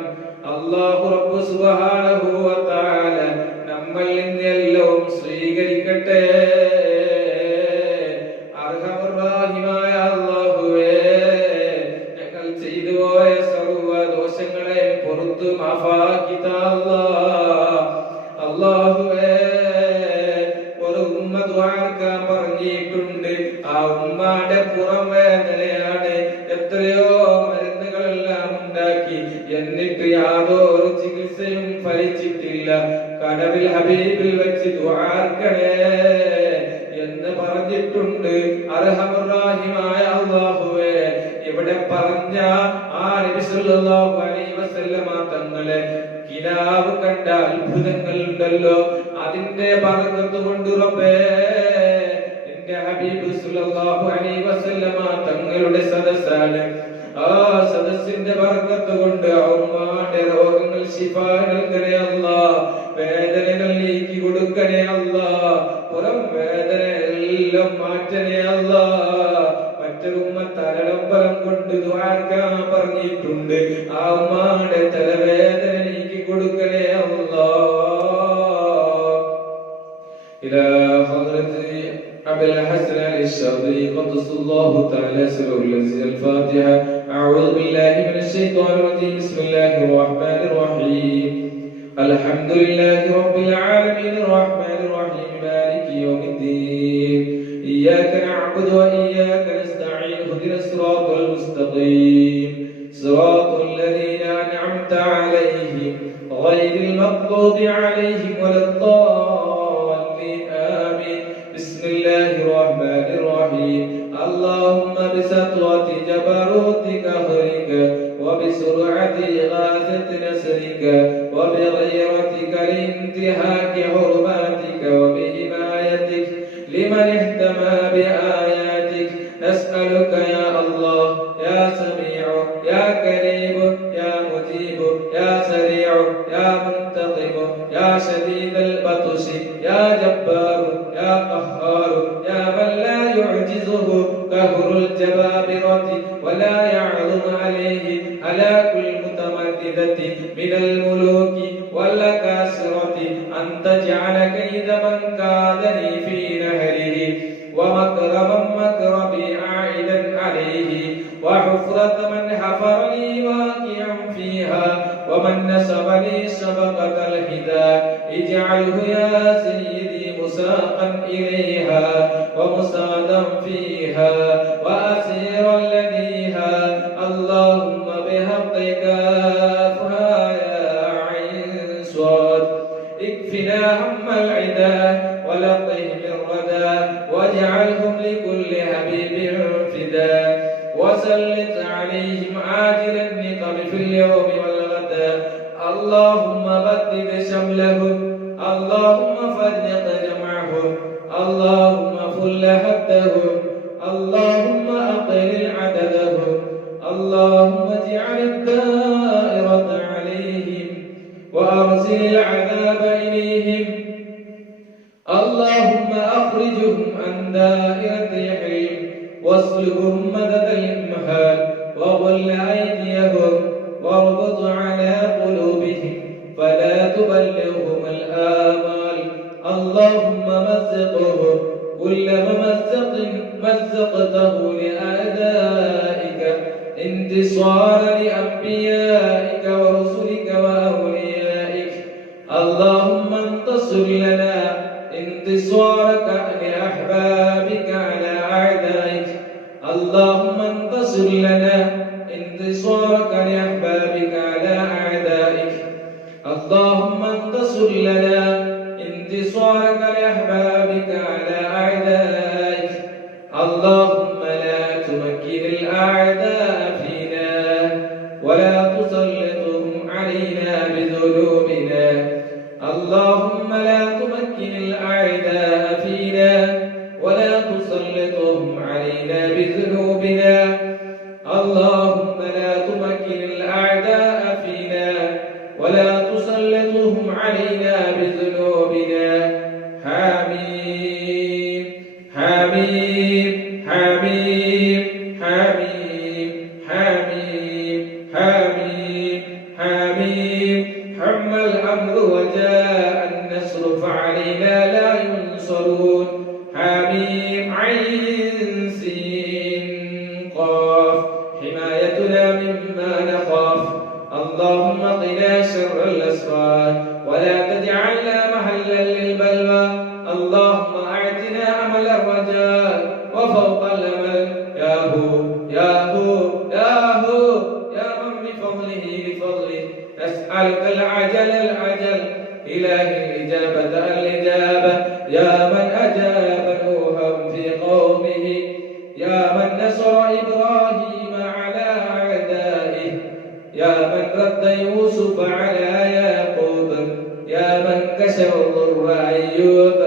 അല്ലാഹു റബ്ബ് സുബ്ഹാനഹു വ തആല നമ്മൾ ഇന്നെല്ലാം സ്വീകരിക്കട്ടെ. അർഹമർ-റഹീമായ അല്ലാഹുവേ, ഞങ്ങൾ ചെയ്തു പോയ സർവ്വ ദോഷങ്ങളെ പുറത്തു മാഫാക്കി താ അല്ലാഹുവേ. ഒരു ഉമ്മ ദുആക്കാൻ പറഞ്ഞിട്ടുണ്ട്. ആ ഉമ്മാന്റെ പുറം വേദനയാണ്. എത്രയോ മരുന്നുകളെല്ലാം ഉണ്ടാക്കി, എന്നിട്ട് യാതൊരു ചികിത്സയും ഫലിച്ചിട്ടില്ല. കനവിൽ ഹബീബിൽ വെച്ച് ദുആക്കണേ എന്ന് പറഞ്ഞിട്ടുണ്ട്. അർഹമർ-റഹീമായ അല്ലാഹുവേ, ഇവിടെ പറഞ്ഞ ആ നബി സല്ലല്ലാഹു അലൈഹി വസല്ലമ തങ്ങളെ കിനാവ് കണ്ട അത്ഭുതങ്ങൾ ഉണ്ടല്ലോ, അതിന്റെ ബർക്കത്ത് കൊണ്ട് റബ്ബേ, നിന്റെ ഹബീബ് സല്ലല്ലാഹു അലൈഹി വസല്ലമ തങ്ങളുടെ സദസ്സാണ്. ആ സദസ്സിന്റെ ബർക്കത്ത് കൊണ്ട് ഉമ്മാന്റെ രോഗങ്ങൾ ശിഫ നൽകണേ അല്ലാഹ്. വേദനകൾ നീക്കി കൊടുക്കണേ അല്ലാഹ്. പുറം വേദന എല്ലാം മാറ്റണേ അല്ലാഹ്. മറ്റ മറ്റൊരു ഉമ്മത്താരടമ്പലം കൊണ്ട് ദുആക്കാൻ പറഞ്ഞിട്ടുണ്ട്. ആ ഉമ്മാടെ തലവേദന നീക്കി കൊടുക്കണേ അല്ലാഹ്. إلى حضرة أبي الحسن الشاذلي قدس الله تعالى سره الذي الفاتحة. أعوذ بالله من الشيطان الرجيم. بسم الله الرحمن الرحيم. الحمد لله رب العالمين الرحمن الرحيم مالك يوم الدين. إياك نعبد وإياك نستعين. اهدنا الصراط المستقيم صراط الذين أنعمت عليهم غير المغضوب عليهم ولا الضالين. آمين. بسم الله الرحمن الرحيم. اللهم بسطوة جبروت قهرك وبسرعة غاثة نصرك وبغيرتك لانتهاك حرماتك وبحمايتك لمن اهتمى بآياتك نسألك يا الله يا سميع يا كريم يا مجيب يا سريع يا منتقم يا شديد البطش يا جبار يا قهار يا من لا يعجزه قهر الجبابرة ولا يعظم عليه هلاك المتمردة من الملوك والأكاسرة أن تجعل كيد من كادني في نهره ومكر من مكر بي عائدا عليه وحفرة من حفر لي واقعا فيها ومن نصب لي شبكة الهدى اجعله يا سيدي مساقا إليها ومسادا فيها وأسيرا لديها. اللهم بحقك كافها يا عين صاد اكفنا هم العدا ولقهم الردى واجعلهم لكل حبيب فدا وسلط عليهم عاجل النقم في اليوم والغدا. اللهم بدد شملهم اللهم فرق جمعهم اللهم فل حدهم اللهم أقلل عددهم اللهم اجعل الدائرة عليهم وأرسل العذاب إليهم. اللهم أخرجهم عن دائرة الحريم واسلكهم مدد الإمهال وغل أيديهم واربط على قلوبهم فلا تبلغهم الآمال. اللهم مزقهم كل ممزق مزقته لأعدائك انتصارا لأنبيائك ورسلك وأوليائك. اللهم انتصر لنا انتصارك لأحبابك على أعدائك. اللهم انتصر لنا انتصارك لأحبابك على أعدائك. اللهم انتصر لنا انتصارك لأحبابك على أعدائك. اللهم لا تمكن الأعداء فينا ولا تسلطهم علينا بذنوبنا. اللهم لا تمكن الأعداء فينا ولا تسلطهم علينا بذنوبنا. اللهم لا تمكن الأعداء فينا ولا تسلطهم علينا بذنوبنا. حميم حميم حميم حميم حميم حميم حميم. حم الأمر وجاء النصر فعلينا لا ينصرون. حميم عين سين قاف حمايتنا مما نخاف. اللهم قنا شر الأسرار ولا تجعلنا محلا للبلوى. اللهم أعطنا أمل الرجاء وفوق الأمل. يا هو يا هو يا هو يا من بفضله لفضله نسألك العجل العجل إله الإجابة الإجابة. يا من أجاب نوحا في قومه يا من نصر إبراهيم على أعدائه يا من رد يوسف على يعقوب يا من كشف ضر أيوب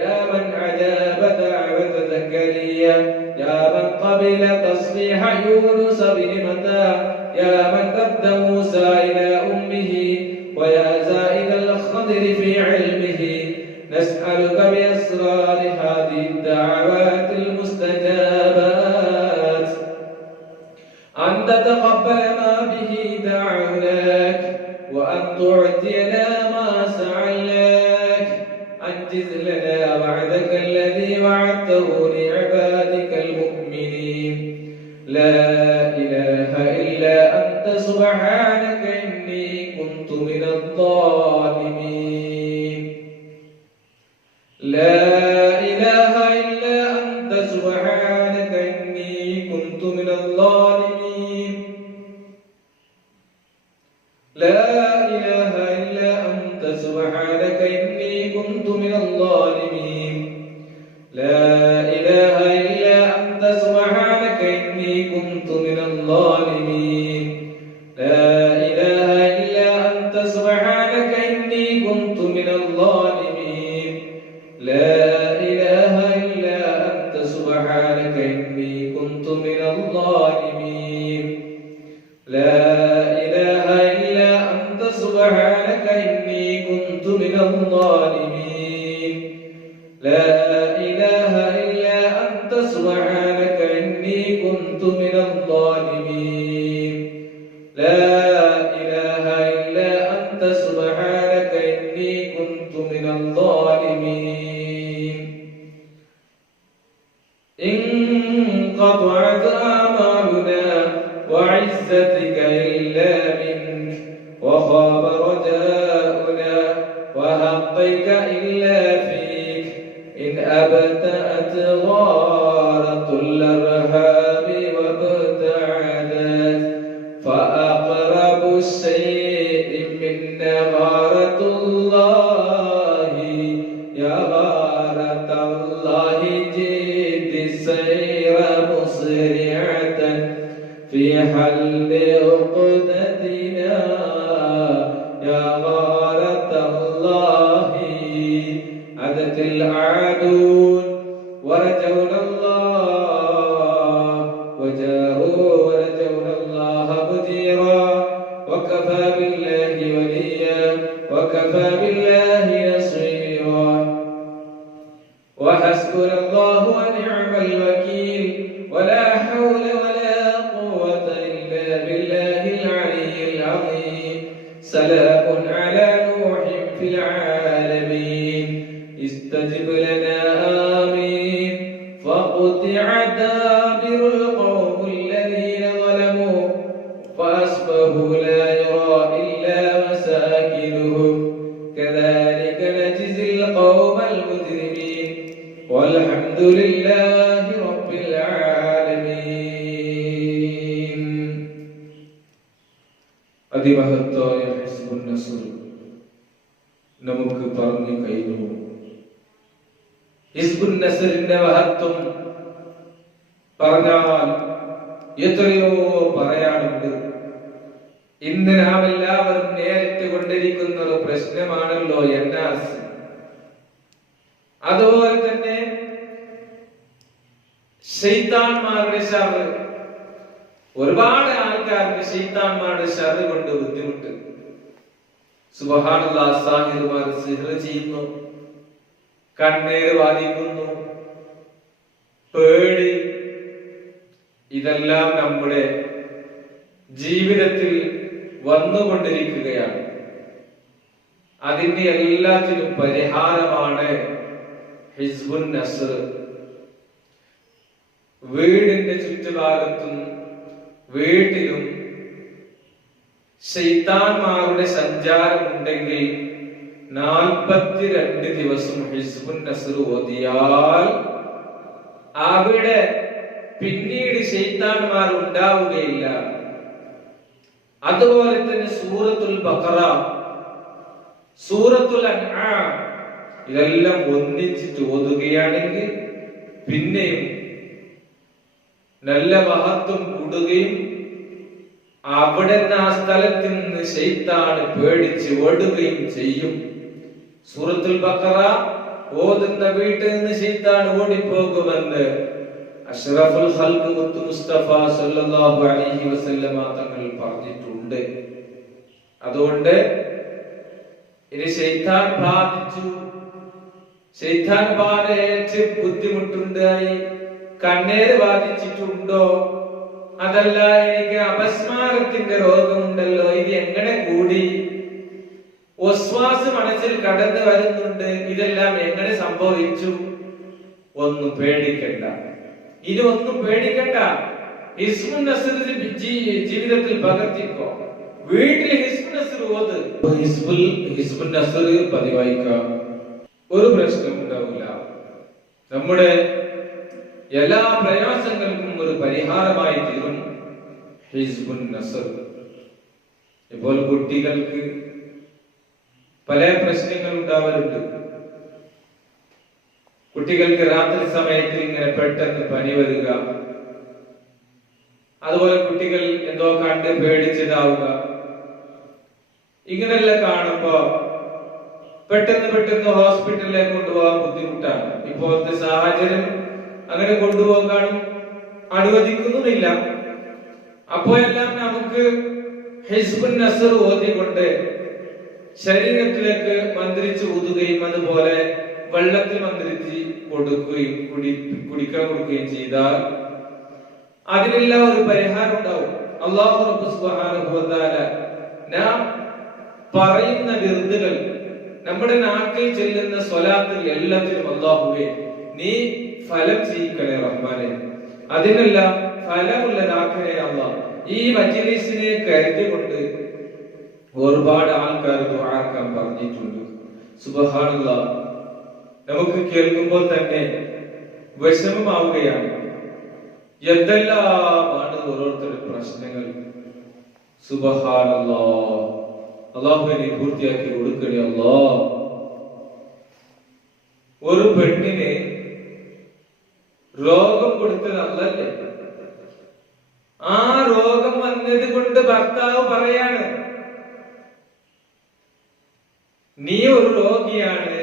يا من أجاب دعوة زكريا يا من قبل تصبيح يونس بن متى يا من رد موسى إلى أمه ويا زائد الخضر في علمه. نسألك بأسرار هذه الدعوات المستجابات وأن تتقبل ما به دعوناك وأن تعطينا ما سألناك أنجز لنا وعدك الذي وعدته لعبادك المؤمنين لا إله إلا أنت سبحانك إني كنت من الظالمين لا إله إلا أنت سبحانك إني كنت من الظالمين لا إله إلا أنت سبحانك إني كنت من الظالمين لا إله إلا أنت سبحانك إني كنت من الظالمين لا إله إلا أنت سبحانك إني كنت من الظالمين لا إله إلا أنت سبحانك إني كنت من الظالمين لا إله إلا أنت سبحانك إني كنت من الظالمين لا إله إلا أنت سبحانك إني كنت من الظالمين لا إله إلا أنت سبحانك إني كنت من الظالمين انقطعت آمالنا وعزتك إلا منك وخاب رجاؤنا وحقك إلا فيك إن أبتأت غارة الأرهاب وابتعدت فأقرب الشيء منا غارة الله يا غارة الله جئت السير مسرعة في حل عقدتنا يا غارة الله عدت الأعدون ورجونا الله وجاروا ورجونا الله مجيرا وكفى بالله وليا وكفى بالله نصيرا وحسبنا الله ونعم الوكيل ولا حول ولا قوة إلا بالله العلي العظيم سلام على نوح في العالمين استجب لنا آمين فقطع دابر القوم الذين ظلموا فأصبحوا لا يرى إلا مساكنهم كذلك نجزي القوم المجرمين والحمد لله رب العالمين അതിമഹത്തായ ഹിസ്ബുൻ നസ്ർ നമുക്ക് പറഞ്ഞു കഴിഞ്ഞു. ഹിസ്ബുൻ നസ്റിന്റെ മഹത്വം പറഞ്ഞാൽ എത്രയോ പറയാനുണ്ട്. ഇന്ന് നാം എല്ലാവരും നേരിട്ട് കൊണ്ടിരിക്കുന്ന ഒരു പ്രശ്നമാണല്ലോ എൻആസ്. അതുപോലെ തന്നെ ശൈത്താന്മാരുടെ ശർറ്. ഒരുപാട് ആൾക്കാർക്ക് ശൈത്താന്മാരുടെ ശർറ് കൊണ്ട് ബുദ്ധിമുട്ട്. സുബ്ഹാനല്ലാഹ്, സാഹിറുമാർ സിഹ്ർ ചെയ്യുന്നു, കണ്ണീര് ബാധിക്കുന്നു, പേടി, ഇതെല്ലാം നമ്മുടെ ജീവിതത്തിൽ വന്നുകൊണ്ടിരിക്കുകയാണ്. അതിന്റെ എല്ലാത്തിനും പരിഹാരമാണ് ഹിസ്ബുൻ നസ്ർ. വീടിന്റെ ചുറ്റുഭാഗത്തും വീട്ടിലും ശൈത്താന്മാരുടെ സഞ്ചാരമുണ്ടെങ്കിൽ 42 ദിവസം ഹിസ്ബുൻ നസ്ർ ഓതിയാൽ അവിടെ പിന്നീട് ശൈത്താന്മാർ ഉണ്ടാവുകയില്ല. അതുപോലെ തന്നെ സൂറത്തുൽ ബഖറ, സൂറത്തുൽ അൻആം ഇതെല്ലാം ഒന്നിച്ചിട്ട് ഓതുകയാണെങ്കിൽ പിന്നെയും നല്ല മഹത്വം കൂടുകയും അവിടെ ആ സ്ഥലത്ത് നിന്ന് ശൈത്താൻ പേടിച്ച് ഓടുകയും ചെയ്യും. സൂറത്തുൽ ബഖറ ഓതുന്ന വീട്ടിൽ നിന്ന് ശൈത്താൻ ഓടിപ്പോകുമെന്ന് അഷ്റഫുൽ ഖൽഖ് മുത്തു മുസ്തഫ സല്ലല്ലാഹു അലൈഹി വസല്ലമ തങ്ങൾ പറഞ്ഞിട്ടുണ്ട്. അതുകൊണ്ട് ഇനി ശൈത്താൻ ബാധിച്ചു, ശൈത്താൻ ബാധയേറ്റ് ബുദ്ധിമുട്ടുണ്ടായി, കണ്ണേര് ബാധിച്ചിട്ടുണ്ടോ, അതല്ല എനിക്ക് അപസ്മാരത്തിന്റെ രോഗമുണ്ടല്ലോ, ഇത് എങ്ങനെ കൂടി? വസ്വാസ് മനസ്സിൽ കടന്നു വരുന്നുണ്ട്, ഇതെല്ലാം എങ്ങനെ സംഭവിച്ചു? ഒന്നും പേടിക്കണ്ട, ഇനി ഒന്നും പേടിക്കണ്ട. ഹിസ്ബുൻ നസ്ർ ജീവിതത്തിൽ പകർത്തിക്കോ. വീട്ടിൽ ഹിസ്ബുൻ നസ്ർ ഓത്, ഹിസ്ബുൻ നസ്ർ പതിവായിക്കാം. ഒരു പ്രശ്നം ഉണ്ടാവില്ല. നമ്മുടെ എല്ലാ പ്രയാസങ്ങൾക്കും ഒരു പരിഹാരമായി തീരും ഹിസ്ബുൻ നസ്ർ. ഇപ്പോൾ കുട്ടികൾക്ക് പല പ്രശ്നങ്ങൾ ഉണ്ടാവാറുണ്ട്. കുട്ടികൾക്ക് രാത്രി സമയത്തിൽ ഇങ്ങനെ പെട്ടെന്ന് പനി വരിക, അതുപോലെ കുട്ടികൾ എന്തോ കണ്ട് പേടിച്ചതാവുക, ഇങ്ങനെല്ലാം കാണുമ്പോ പെട്ടെന്ന് ഹോസ്പിറ്റലിലേക്ക് കൊണ്ടുപോകാൻ ബുദ്ധിമുട്ടാണ്. ഇപ്പോഴത്തെ സാഹചര്യം അങ്ങനെ കൊണ്ടുപോകാനും അനുവദിക്കുന്നുമില്ല. അപ്പോഴെല്ലാം നമുക്ക് ഹിസ്ബുൻ നസ്ർ ഓതിക്കൊണ്ട് ശരീരത്തിലേക്ക് മന്ത്രിച്ച് ഊതുകയും അതുപോലെ വെള്ളത്തിൽ മന്ത്രിച്ച് കൊടുക്കുകയും കുടിക്കാൻ കൊടുക്കുകയും ചെയ്താൽ അതിനെല്ലാം ഒരു പരിഹാരം ഉണ്ടാവും. അല്ലാഹു റബ്ബ് സുബ്ഹാനഹു വ തആല നാം പറയുന്ന വിർദുകൾ, നമ്മുടെ നാക്കിൽ ചെല്ലുന്ന സ്വലാത്തിൽ എല്ലാത്തിലും അല്ലാഹുവേ നീ ഫലം ചെയ്യിക്കണേ റഹ്മാനെ, അതിനെല്ലാം ഫലമുള്ളതാക്കണേ അല്ലാഹ്. ഈ മജ്‌ലിസിനെ കരുതിക്കൊണ്ട് ഒരുപാട് ആൾക്കാർ ദുആക്കാൻ പറഞ്ഞിട്ടുണ്ട്. സുബ്ഹാനല്ലാഹ്, നമുക്ക് കേൾക്കുമ്പോൾ തന്നെ വിഷമമാവുകയാണ്. എന്തെല്ലാമാണ് ഓരോരുത്തരുടെ പ്രശ്നങ്ങൾ. സുബ്ഹാനല്ലാഹ്, അല്ലാഹുവിനെ പൂർത്തിയാക്കി കൊടുക്കണേ അല്ലാഹ്. ഒരു പെണ്ണിനെ രോഗം കൊടുത്തത് അല്ലല്ലേ, ആ രോഗം വന്നത് കൊണ്ട് ഭർത്താവ് പറയാണ് നീ ഒരു രോഗിയാണ്,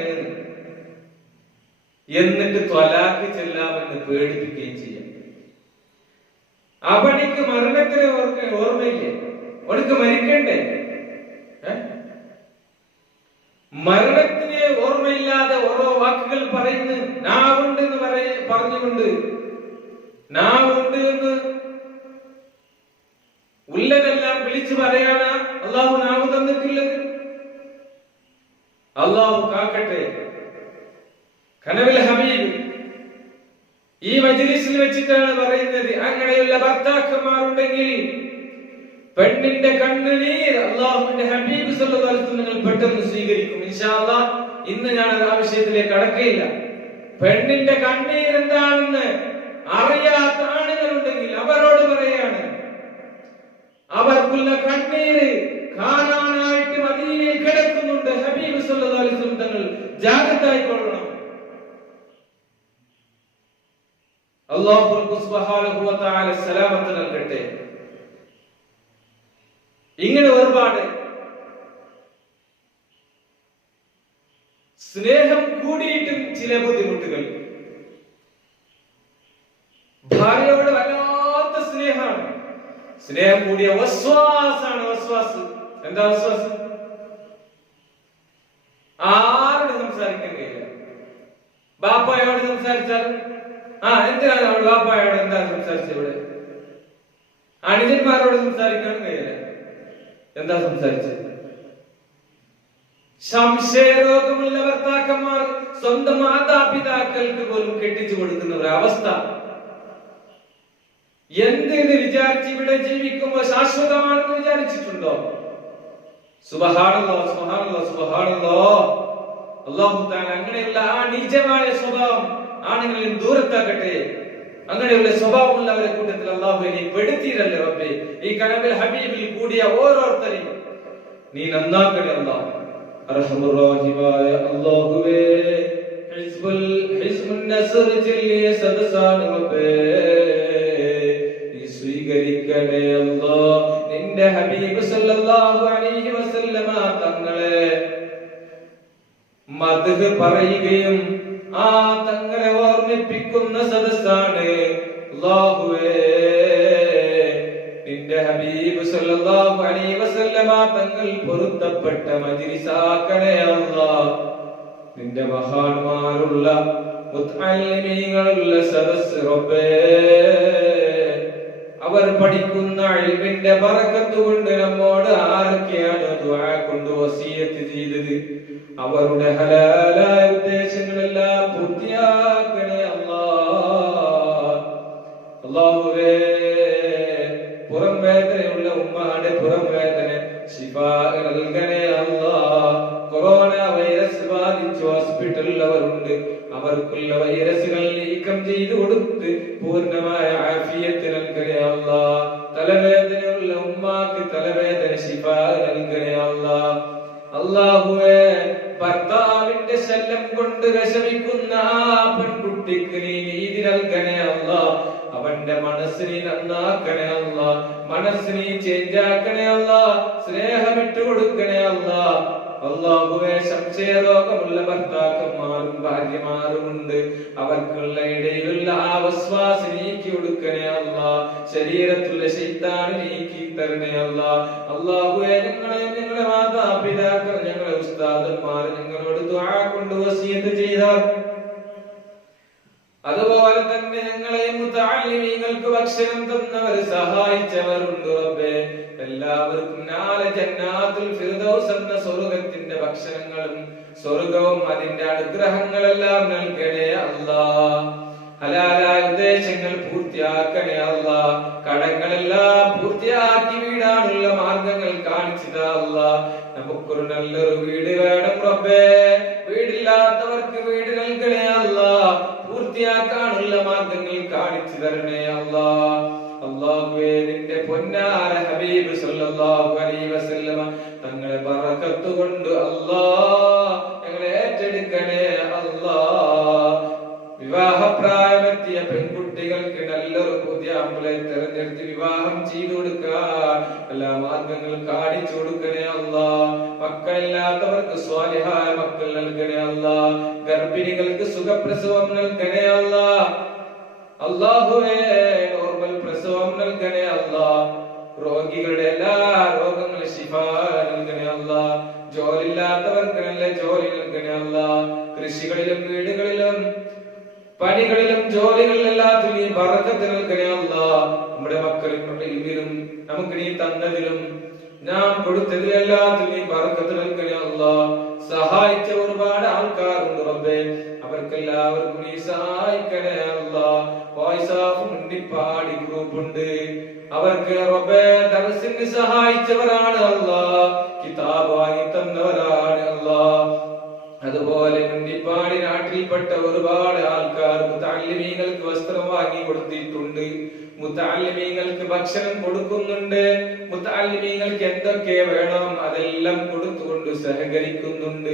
എന്നിട്ട് ത്വലാഖ് ചെല്ലാമെന്ന് പേടിപ്പിക്കുകയും ചെയ്യാം. അവനിക്ക് മരണത്തിന് ഓർമ്മയില്ലേ? അവനക്ക് മരിക്കണ്ടേ? മരണത്തിന് ഓർമ്മയില്ലാതെ ഓരോ വാക്കുകൾ പറയുന്നു. നാവുണ്ട് എന്ന് പറഞ്ഞുകൊണ്ട്, നാവുണ്ട് എന്ന് ഉള്ളതെല്ലാം വിളിച്ചു പറയാണ് അള്ളാഹു നാവ് തന്നിട്ടുള്ളത്. അള്ളാഹു കാക്കട്ടെ. കനവിൽ ഹബീബ് ഈ മജ്‌ലിസിൽ വെച്ചിട്ടാണ് പറയുന്നത്, അങ്ങനെയുള്ള ഭർത്താക്കന്മാരുണ്ടെങ്കിൽ പെണ്ണിന്റെ കണ്ണുനീർ അള്ളാഹുവിന്റെ ഹബീബ് സല്ലല്ലാഹു അലൈഹി വസല്ലം നിങ്ങൾ പെട്ടെന്ന് സ്വീകരിക്കും. ഇൻഷാ അല്ലാഹ് ഇന്ന് ഞാൻ ആ വിഷയത്തിലേക്ക് കടക്കുകയില്ല. പെണ്ണിന്റെ കണ്ണീർ എന്താണെന്ന് അറിയാത്ത ആണുങ്ങളുണ്ടെങ്കിൽ അവരോട് പറയാണ്, അവർക്കുള്ള കണ്ണീര് കാണാനായിട്ട് മദീനയിൽ കിടക്കുന്നുണ്ട് ഹബീബ് സല്ലല്ലാഹു അലൈഹി വസല്ലം തങ്ങൾ ജാഗ്രതയായിക്കൊള്ളണം. അല്ലാഹു സുബ്ഹാനഹു വ തആല സലാമത്ത് നൽകട്ടെ. ഇങ്ങനെ ഒരുപാട് സ്നേഹം കൂടിയിട്ടും ചില ബുദ്ധിമുട്ടുകൾ. ഭാര്യയോട് വല്ലാത്ത സ്നേഹമാണ്, സ്നേഹം കൂടിയ വസ്വാസാണ്. വസ്വാസ് എന്താ? വസ്വാസ് ആരോട് സംസാരിക്കാൻ കഴിയില്ല. ബാപ്പായോട് സംസാരിച്ചാൽ എന്തിനാണ് അവൾ ബാപ്പായോട് എന്താ സംസാരിച്ചത്? ഇവിടെ അനുജന്മാരോട് സംസാരിക്കാൻ കഴിയില്ല. എന്താ സംസാരിച്ചത്? സംശയരോഗമുള്ള ഭർത്താക്കന്മാർ സ്വന്തം മാതാപിതാക്കൾക്ക് പോലും കെട്ടിച്ചു കൊടുക്കുന്ന ഒരു അവസ്ഥ. എന്തെന്ന് വിചാരിച്ച് ഇവിടെ ജീവിക്കുമ്പോൾ ശാശ്വതമാണെന്ന് വിചാരിച്ചിട്ടുണ്ടോ? സുബ്ഹാനല്ലാഹ്, സുബ്ഹാനല്ലാഹ്, സുബ്ഹാനല്ലാഹ്. അല്ലാഹു തആല അങ്ങനെയുള്ള ആ നിജമായ സ്വഭാവം ആണുങ്ങളിൽ ദൂരത്താക്കട്ടെ. അങ്ങനെയുള്ള സ്വഭാവമുള്ളവരെ കൂട്ടത്തിൽ അല്ലാഹു നീ പെടുത്തിയിരല്ലേ റബ്ബേ. ഈ കനവിൽ ഹബീബിൽ കൂടിയ ഓരോരുത്തരെയും നീ നന്നാക്കണേ അല്ലാഹ്. അർഹമുർ റഹീമായ അല്ലാഹുവേ, ഹിസ്ബുൻ നസ്ർ ചൊല്ലിയ സദസാണ് റബ്ബേ, നീ സ്വീകരിക്കണേ അല്ലാഹ്. നിന്റെ ഹബീബ് സല്ലല്ലാഹു അലൈഹി വസല്ലമ തങ്ങളെ മദ്ഹ് പറയുകയും ആ തങ്ങളെ ഓർമ്മിപ്പിക്കുന്ന സദസ്സാണ്. അല്ലാഹുവേ, നിന്റെ ഹബീബ് സല്ലല്ലാഹു അലൈഹി വസല്ലമ തങ്ങൾ പൊരുത്തപ്പെട്ട മജ്‌ലിസാക്കണേ അല്ലാഹ്. നിന്റെ മഹാന്മാരുള്ള മുതഅല്ലിമീങ്ങളുള്ള സദസ്സ് റബ്ബേ, അവർ പഠിക്കുന്ന ഇൽമിന്റെ ബറക്കത്ത് കൊണ്ട് നമ്മോട് ആരൊക്കെയാണ് ദുആ കൊണ്ട് വസിയത്ത് ചെയ്തത് അവരുടെ ഹലാലായ ഉദ്ദേശങ്ങളെല്ലാം പൂർത്തിയാക്കണേ അല്ലാഹുവേ. പുറം വേദനയുള്ള ഉമ്മയുടെ പുറം വേദന ശിഫാ നൽകണേ അല്ലാഹ്. കൊറോണ വൈറസ് ബാധിച്ച് ഹോസ്പിറ്റലിലവരുണ്ട്, അവർക്കുള്ള വൈറസുകൾ നീക്കം ചെയ്തു കൊടുത്ത് പൂർണ്ണമായ ആഫിയത്ത് നൽകണേ അല്ലാഹ്. തലവേദനയുള്ള ഉമ്മാക്ക് തലവേദന ശിഫാ നൽകണേ അല്ലാഹ്. അല്ലാഹുവേ, ഭർത്താവിന്റെ ശല്യം കൊണ്ട് വിഷമിക്കുന്ന ആ പെൺകുട്ടിക്ക് നീ നീതി നൽകണേ അല്ലാഹ്. അവന്റെ മനസ്സിനെ നന്നാക്കണേ അല്ലാഹ്, മനസ്സിനെ ചേഞ്ച് ആക്കണേ അല്ലാഹ്, സ്നേഹമിട്ട് കൊടുക്കണേ അല്ലാഹ്. അല്ലാഹുവേ, സംശയരോഗമുള്ള ഭർത്താക്കന്മാരും ഭാര്യമാരുമുണ്ട്, അവർക്കുള്ള ഇടയിലുള്ള ആ വസ്വാസ് നീക്കി കൊടുക്കണേ അല്ലാഹ്. ശരീരത്തിലുള്ള ശൈത്താൻ നീക്കി തരണേ അല്ലാഹ്. അല്ലാഹുവേ, ഞങ്ങളുടെ മാതാപിതാക്കൾ, ഞങ്ങളുടെ ഉസ്താദന്മാർ ഞങ്ങളോട് ദുആ കൊണ്ട് വസിയത്ത് ചെയ്തവർ, അതുപോലെ തന്നെ ഞങ്ങളെ മുതഅല്ലിമീങ്ങൾക്ക് ഭക്ഷണം തന്നവർ, സഹായിച്ചവരുണ്ട് റബ്ബേ. എല്ലാവർക്കും നാളെ ജന്നാത്തുൽ ഫിർദൗസ് എന്ന സ്വർഗ്ഗത്തിന്റെ ഭക്ഷണങ്ങളും സ്വർഗ്ഗവും അതിന്റെ അനുഗ്രഹങ്ങളെല്ലാം നൽകണേ അല്ലാഹ്. ഹലാലായ ഉദ്ദേശങ്ങൾ പൂർത്തിയാക്കണേ അല്ലാഹ്. കടങ്ങളെല്ലാം പൂർത്തിയാക്കി വീടാനുള്ള മാർഗങ്ങൾ കാണിച്ചതാ അല്ലാഹ്. നമുക്കൊരു നല്ലൊരു വീട് വേണം റബ്ബേ. വീടില്ലാത്തവർക്ക് വീട് നൽകണേ അല്ലാഹ്. പൂർത്തിയാക്കാനുള്ള മാർഗങ്ങൾ കാണിച്ചു തരണേ അല്ലാഹ്. അല്ലാഹുവേ, നിന്റെ പൊന്നാര ഹബീബ് സല്ലല്ലാഹു അലൈഹി വസല്ലമ തങ്ങളെ ബറകത്ത് കൊണ്ട് അല്ലാഹ് ഞങ്ങളെ ഏറ്റെടുക്കണേ അല്ലാഹ്. വിവാഹപ്രായമെത്തിയ പെൺകുട്ടികൾക്ക് നല്ലൊരു പുതിയ ആമ്പിളെ തെരഞ്ഞെടുത്ത് വിവാഹം ചെയ്തു കൊടുക്കാൻ എല്ലാ മാർഗങ്ങളും കാണിച്ചു കൊടുക്കണേ അല്ലാഹ്. മക്കളില്ലാത്തവർക്ക് സ്വാലിഹായ മക്കൾ നൽകണേ അല്ലാഹ്. ഗർഭിണികൾക്ക് സുഖപ്രസവം നൽകണേ അല്ലാഹ്. അല്ലാഹുവേ, നോർമൽ പ്രസവം നൽകണേ അല്ലാഹ്. രോഗികളുടെ എല്ലാ രോഗങ്ങളും ശിഫാ നൽകണേ അല്ലാഹ്. ജോലിയില്ലാത്തവർക്ക് നല്ല ജോലി നൽകണേ അല്ലാഹ്. കൃഷികളിലും വീടുകളിലും പണികളിലും ജോലികളിലും എല്ലാത്തിലും നീ ബറക്കത്ത് നൽകണേ അല്ലാഹ്. നമ്മുടെ മക്കളുടെ ഇൽമിലും നമുക്ക് നീ തന്നതിലും നാം കൊടുത്തതിലും എല്ലാത്തിലും നീ ബറക്കത്ത് നൽകണേ അല്ലാഹ്. സഹായിച്ച ഒരുപാട് ആൾക്കാരുണ്ട് റബ്ബേ, അവർക്കെല്ലാവർക്കും നീ സഹായിക്കണേ അല്ലാഹ്. വോയിസ് ഓഫ് മുണ്ടിപ്പാടി ഗ്രൂപ്പ് ഉണ്ട്, അവർക്ക് റബ്ബേ ദർസിന് സഹായിച്ചവരാണ് അല്ലാഹ്, കിതാബ് വാങ്ങി തന്നവരാണ് അല്ലാഹ്. അതുപോലെ മുണ്ടിപ്പാടി നാട്ടിൽപ്പെട്ട ഒരുപാട് ആൾക്കാർ മുതഅല്ലിമീങ്ങൾക്ക് വസ്ത്രം വാങ്ങി കൊടുത്തിട്ടുണ്ട്, മുതഅല്ലിമീങ്ങൾക്ക് ഭക്ഷണം കൊടുക്കുന്നുണ്ട്, മുതഅല്ലിമീങ്ങൾക്ക് എന്തൊക്കെ വേണം അതെല്ലാം കൊടുത്തുകൊണ്ട് സഹകരിക്കുന്നുണ്ട്.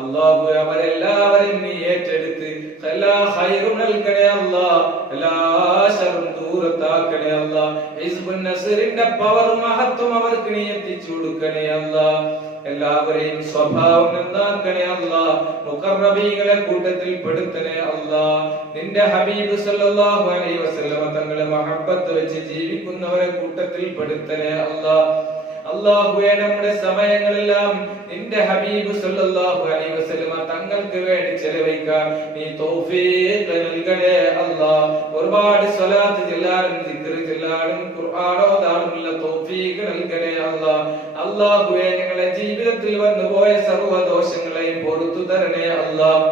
അല്ലാഹു അവരെല്ലാവരെയും നീ ഏറ്റെടുത്ത് എല്ലാ ഖൈറും നൽകണേ അല്ലാഹ്, എല്ലാ ശർറും ദൂരത്താക്കണേ അല്ലാഹ്. ഹിസ്ബുൻ നസ്റിന്റെ പവർ മഹത്വം അവർക്ക് നീ എത്തിച്ചു കൊടുക്കണേ അല്ലാഹ്. എല്ലാവരെയും സ്വഭാവം നന്നാക്കണേ അല്ലാഹ്. മുഖറബീകളെ കൂട്ടത്തിൽ പെടുത്തണേ അല്ലാഹ്. നിന്റെ ഹബീബ് സല്ലല്ലാഹു അലൈഹി വസല്ലമ തങ്ങളെ മഹബ്ബത്ത് വെച്ച് ജീവിക്കുന്നവരെ കൂട്ടത്തിൽ പെടുത്തണേ അല്ലാഹ്. അല്ലാഹുവേ, നമ്മുടെ സമയങ്ങളെല്ലാം നിന്റെ ഹബീബ് സല്ലല്ലാഹു അലൈഹി വസല്ലമ തങ്ങൾക്ക് വേണ്ടി ചെലവഴിക്കാൻ നീ തൗഫീഖ് നൽകണേ അല്ലാഹ്. ഒരുപാട് സ്വലാത്ത് ചൊല്ലാനും ദിക്ർ ചൊല്ലാനും ഖുർആൻ ഓതാനുമുള്ള തൗഫീഖ് നൽകണേ അല്ലാഹ്. അല്ലാഹുവേ, ഞങ്ങളുടെ ജീവിതത്തിൽ വന്നുപോയ സർവ്വ ദോഷങ്ങളെയും പൊറുത്തു തരണേ അല്ലാഹ്.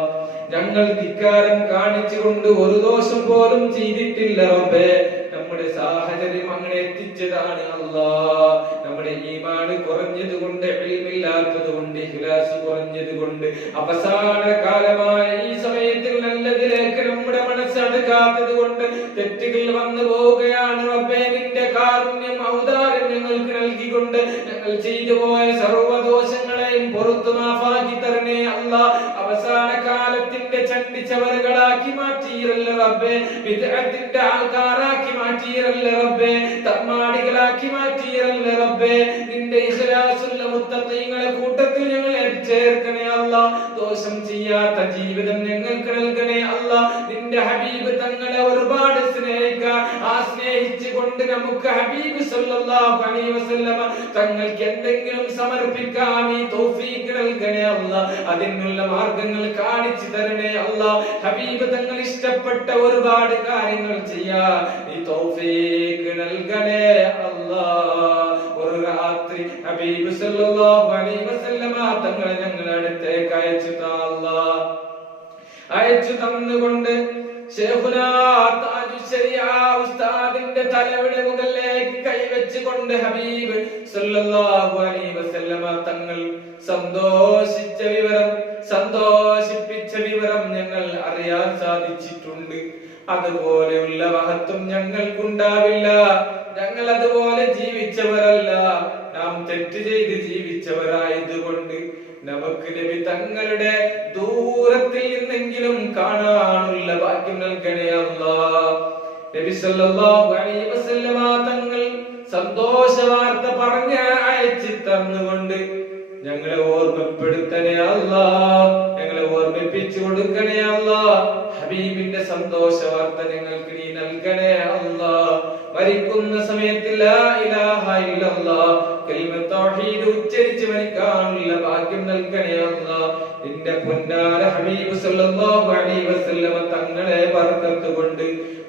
ഞങ്ങൾ ധിക്കാരം കാണിച്ചുകൊണ്ട് ഒരു ദോഷം പോലും ചെയ്തിട്ടില്ല റബ്ബേ. നമ്മുടെ സാഹചര്യം അങ്ങനെ എത്തിച്ചതാണ് അല്ലാഹ്. നമ്മുടെ ഈമാൻ കുറഞ്ഞത് കൊണ്ട്, ഇൽമില്ലാത്തത് കൊണ്ട്, ഇഖ്ലാസ് കുറഞ്ഞത് കൊണ്ട്, അവസാന കാലമായ ഈ സമയത്തിൽ നല്ലതിലേക്ക് നമ്മുടെ മനസ്സടുക്കാത്തത് കൊണ്ട് തെറ്റുകൾ വന്നു പോവുകയാണ് റബ്ബേ. നിന്റെ കാരുണ്യം ഔദാര്യം ഞങ്ങൾക്ക് നൽകിക്കൊണ്ട് ഞങ്ങൾ ചെയ്തു പോയ സർവ്വദോഷങ്ങളെയും പുറത്തു മാഫാക്കി തരണേ അല്ലാഹ്. അവസാന കാലത്തിന്റെ ചണ്ടിച്ചവറുകളാക്കി മാറ്റിയിരല്ല റബ്ബേ, വിദ്അത്തിന്റെ ആൾക്കാരാക്കി മാറ്റിയിരല്ല റബ്ബേ, തമ്മാടികളാക്കി മാറ്റിയിരല്ല റബ്ബേ. നിന്റെ ഇഖ്ലാസുള്ള മുത്തഖീങ്ങളെ കൂട്ടത്തിൽ ഞങ്ങളെ ചേർക്കണേ അല്ലാഹ്. ദോഷം ചെയ്യാത്ത ജീവിതം ഞങ്ങൾക്ക് നൽകണേ അല്ലാഹ്. നിന്റെ ഹബീബ് തങ്ങളെ ഒരുപാട് സ്നേഹിക്കാൻ, ആ സ്നേഹിച്ചുകൊണ്ട് നമുക്ക് ഹബീബ് സല്ലല്ലാഹു അലൈഹി വസല്ലമ തങ്ങൾക്ക് എന്തെങ്കിലും സമർപ്പിക്കാം ഈ തൗഫീഖ് നൽകണേ അല്ലാഹ് അതിനുള്ള മാർഗ്ഗങ്ങൾ കാണിച്ചു തരണേ അല്ലാഹ് ഹബീബ് തങ്ങൾ ഇഷ്ടപ്പെട്ട ഒരുപാട് കാര്യങ്ങൾ ചെയ്യാൻ ഈ തൗഫീഖ് നൽകണേ അല്ലാഹ് ഒരു രാത്രി ഹബീബ് സല്ലല്ലാഹു അലൈഹി വസല്ലമ തങ്ങളെ ഞങ്ങളുടെ അടുത്തേക്ക് അയച്ചു താ അല്ലാഹ് അയച്ചു തന്നുകൊണ്ട് ശൈഖുനാ താജുൽ ശരിയ ഉസ്താദിന്റെ തലയുടെ മുകളിലേക്ക് കൈവച്ചുകൊണ്ട് ഹബീബ് സല്ലല്ലാഹു അലൈഹി വസല്ലമ തങ്ങൾ സന്തോഷിപ്പിച്ച വിവരം ഞങ്ങൾ അറിയാൻ സാധിച്ചിട്ടുണ്ട്. അതുപോലെയുള്ള മഹത്വം ഞങ്ങൾക്കുണ്ടാവില്ല. ഞങ്ങൾ അതുപോലെ ജീവിച്ചവരല്ല. നാം തെറ്റ് ചെയ്ത് ജീവിച്ചവരായതുകൊണ്ട് നമുക്ക് നബി തങ്ങളുടെ ദൂരത്തിൽ നിന്നെങ്കിലും കാണാനുള്ള ഭാഗ്യം നൽകണേ അല്ലാഹ്. നബി സല്ലല്ലാഹു അലൈഹി വസല്ലമ തങ്ങൾ സന്തോഷ വാർത്ത പറഞ്ഞ് അയച്ചു തന്നുകൊണ്ട് ഞങ്ങളെ ഓർമ്മപ്പെടുത്തണേ അല്ലാഹ്, ഞങ്ങളെ ഓർമ്മിപ്പിച്ചു കൊടുക്കണേ അല്ലാഹ്. ഹബീബിന്റെ സന്തോഷ വാർത്ത ഞങ്ങൾക്ക് നീ നൽകണേ അല്ലാഹ്. മരിക്കുന്ന സമയത്ത് ലാ ഇലാഹ ഇല്ലല്ലാഹ് കലിമത്ത് തൗഹീദ് ഉച്ചരിച്ച് മരിക്കാനുള്ള ഭാഗ്യം നൽകണേ അല്ലാഹ്. നിന്റെ പൊന്നാര ഹബീബ് സല്ലല്ലാഹു അലൈഹി വസല്ലമ തങ്ങളെ ബർക്കത്ത് കൊണ്ട്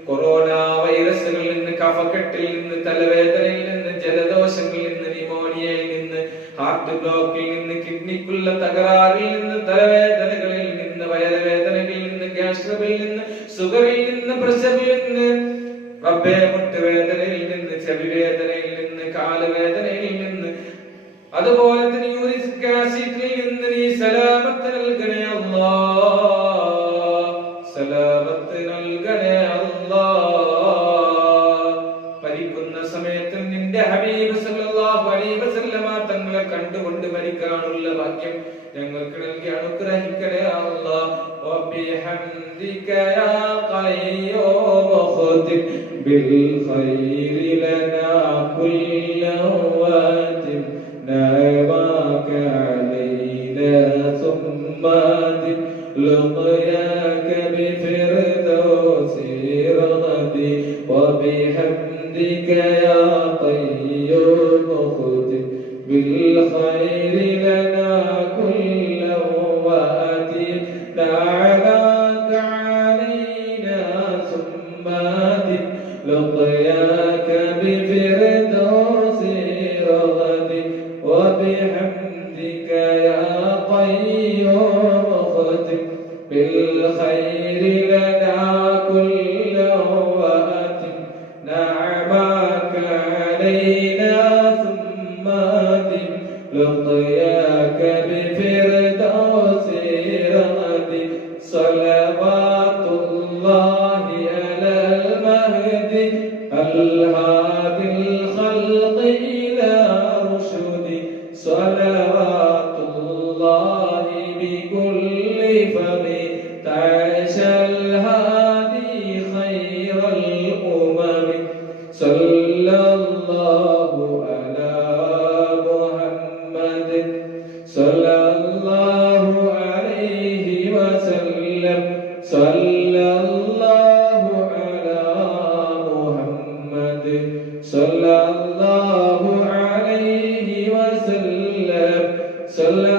കൊറോണ വൈറസുകളിൽ നിന്ന്, കഫക്കെട്ടിൽ നിന്ന്, തലവേദനയിൽ നിന്ന്, ജലദോഷങ്ങളിൽ നിന്ന്, ന്യൂമോണിയയിൽ നിന്ന്, ഹാർട്ട് ബ്ലോക്കിൽ നിന്ന്, കിഡ്നിക്കുള്ള തകരാറിൽ നിന്ന്, തലവേദനകളിൽ നിന്ന്, വയറുവേദനകളിൽ നിന്ന്, ഗ്യാസ്ട്രബിൽ നിന്ന്, സുഗറിൽ നിന്ന്, പ്രഷറിൽ നിന്ന്, റബ്ബേ മുട്ടുവേദനയിൽ നിന്ന്, ചെവിവേദനയിൽ നിന്ന്, കാലുവേദനയിൽ നിന്ന്, അതുപോലെ തന്നെ യൂറിക് ആസിഡിൽ നിന്ന് നീ സലാമത്ത് നൽകണേ അല്ലാഹ്, സലാമത്ത് നൽകണേ അല്ലാഹ്. മരിക്കുന്ന സമയത്ത് നിന്റെ ഹബീബ് സല്ലല്ലാഹു അലൈഹി വസല്ലമ തങ്ങളെ കണ്ടുകൊണ്ട് മരിക്കാനുള്ള ഭാഗ്യം ഞങ്ങൾക്ക് നൽകി അനുഗ്രഹിക്കണേ അല്ലാഹ്. വബിഹംദിക യാ ഖയ്യൂം ഖദിം ബിൽ ഖൈരി ലനാ കുല്ലവാതിം نعماك علينا ثم لقياك بفردوس رغدي وبحمدك يا قيوم خذ بالخير لنا كل واتي نعماك علينا ثم لقياك بفردوس رغدي وبحمدك يا قيوم ختم بالخير لنا كل واتم نعماك علينا ثم دم لقياك بفردوس رغدي صلوات الله على المهدي الهادي الخلق إلى صلوات الله بكل فم تعش الهادي خير الأمم صلى الله على محمد صلى الله عليه وسلم صلى الله على محمد صلى الله عليه وسلم صلى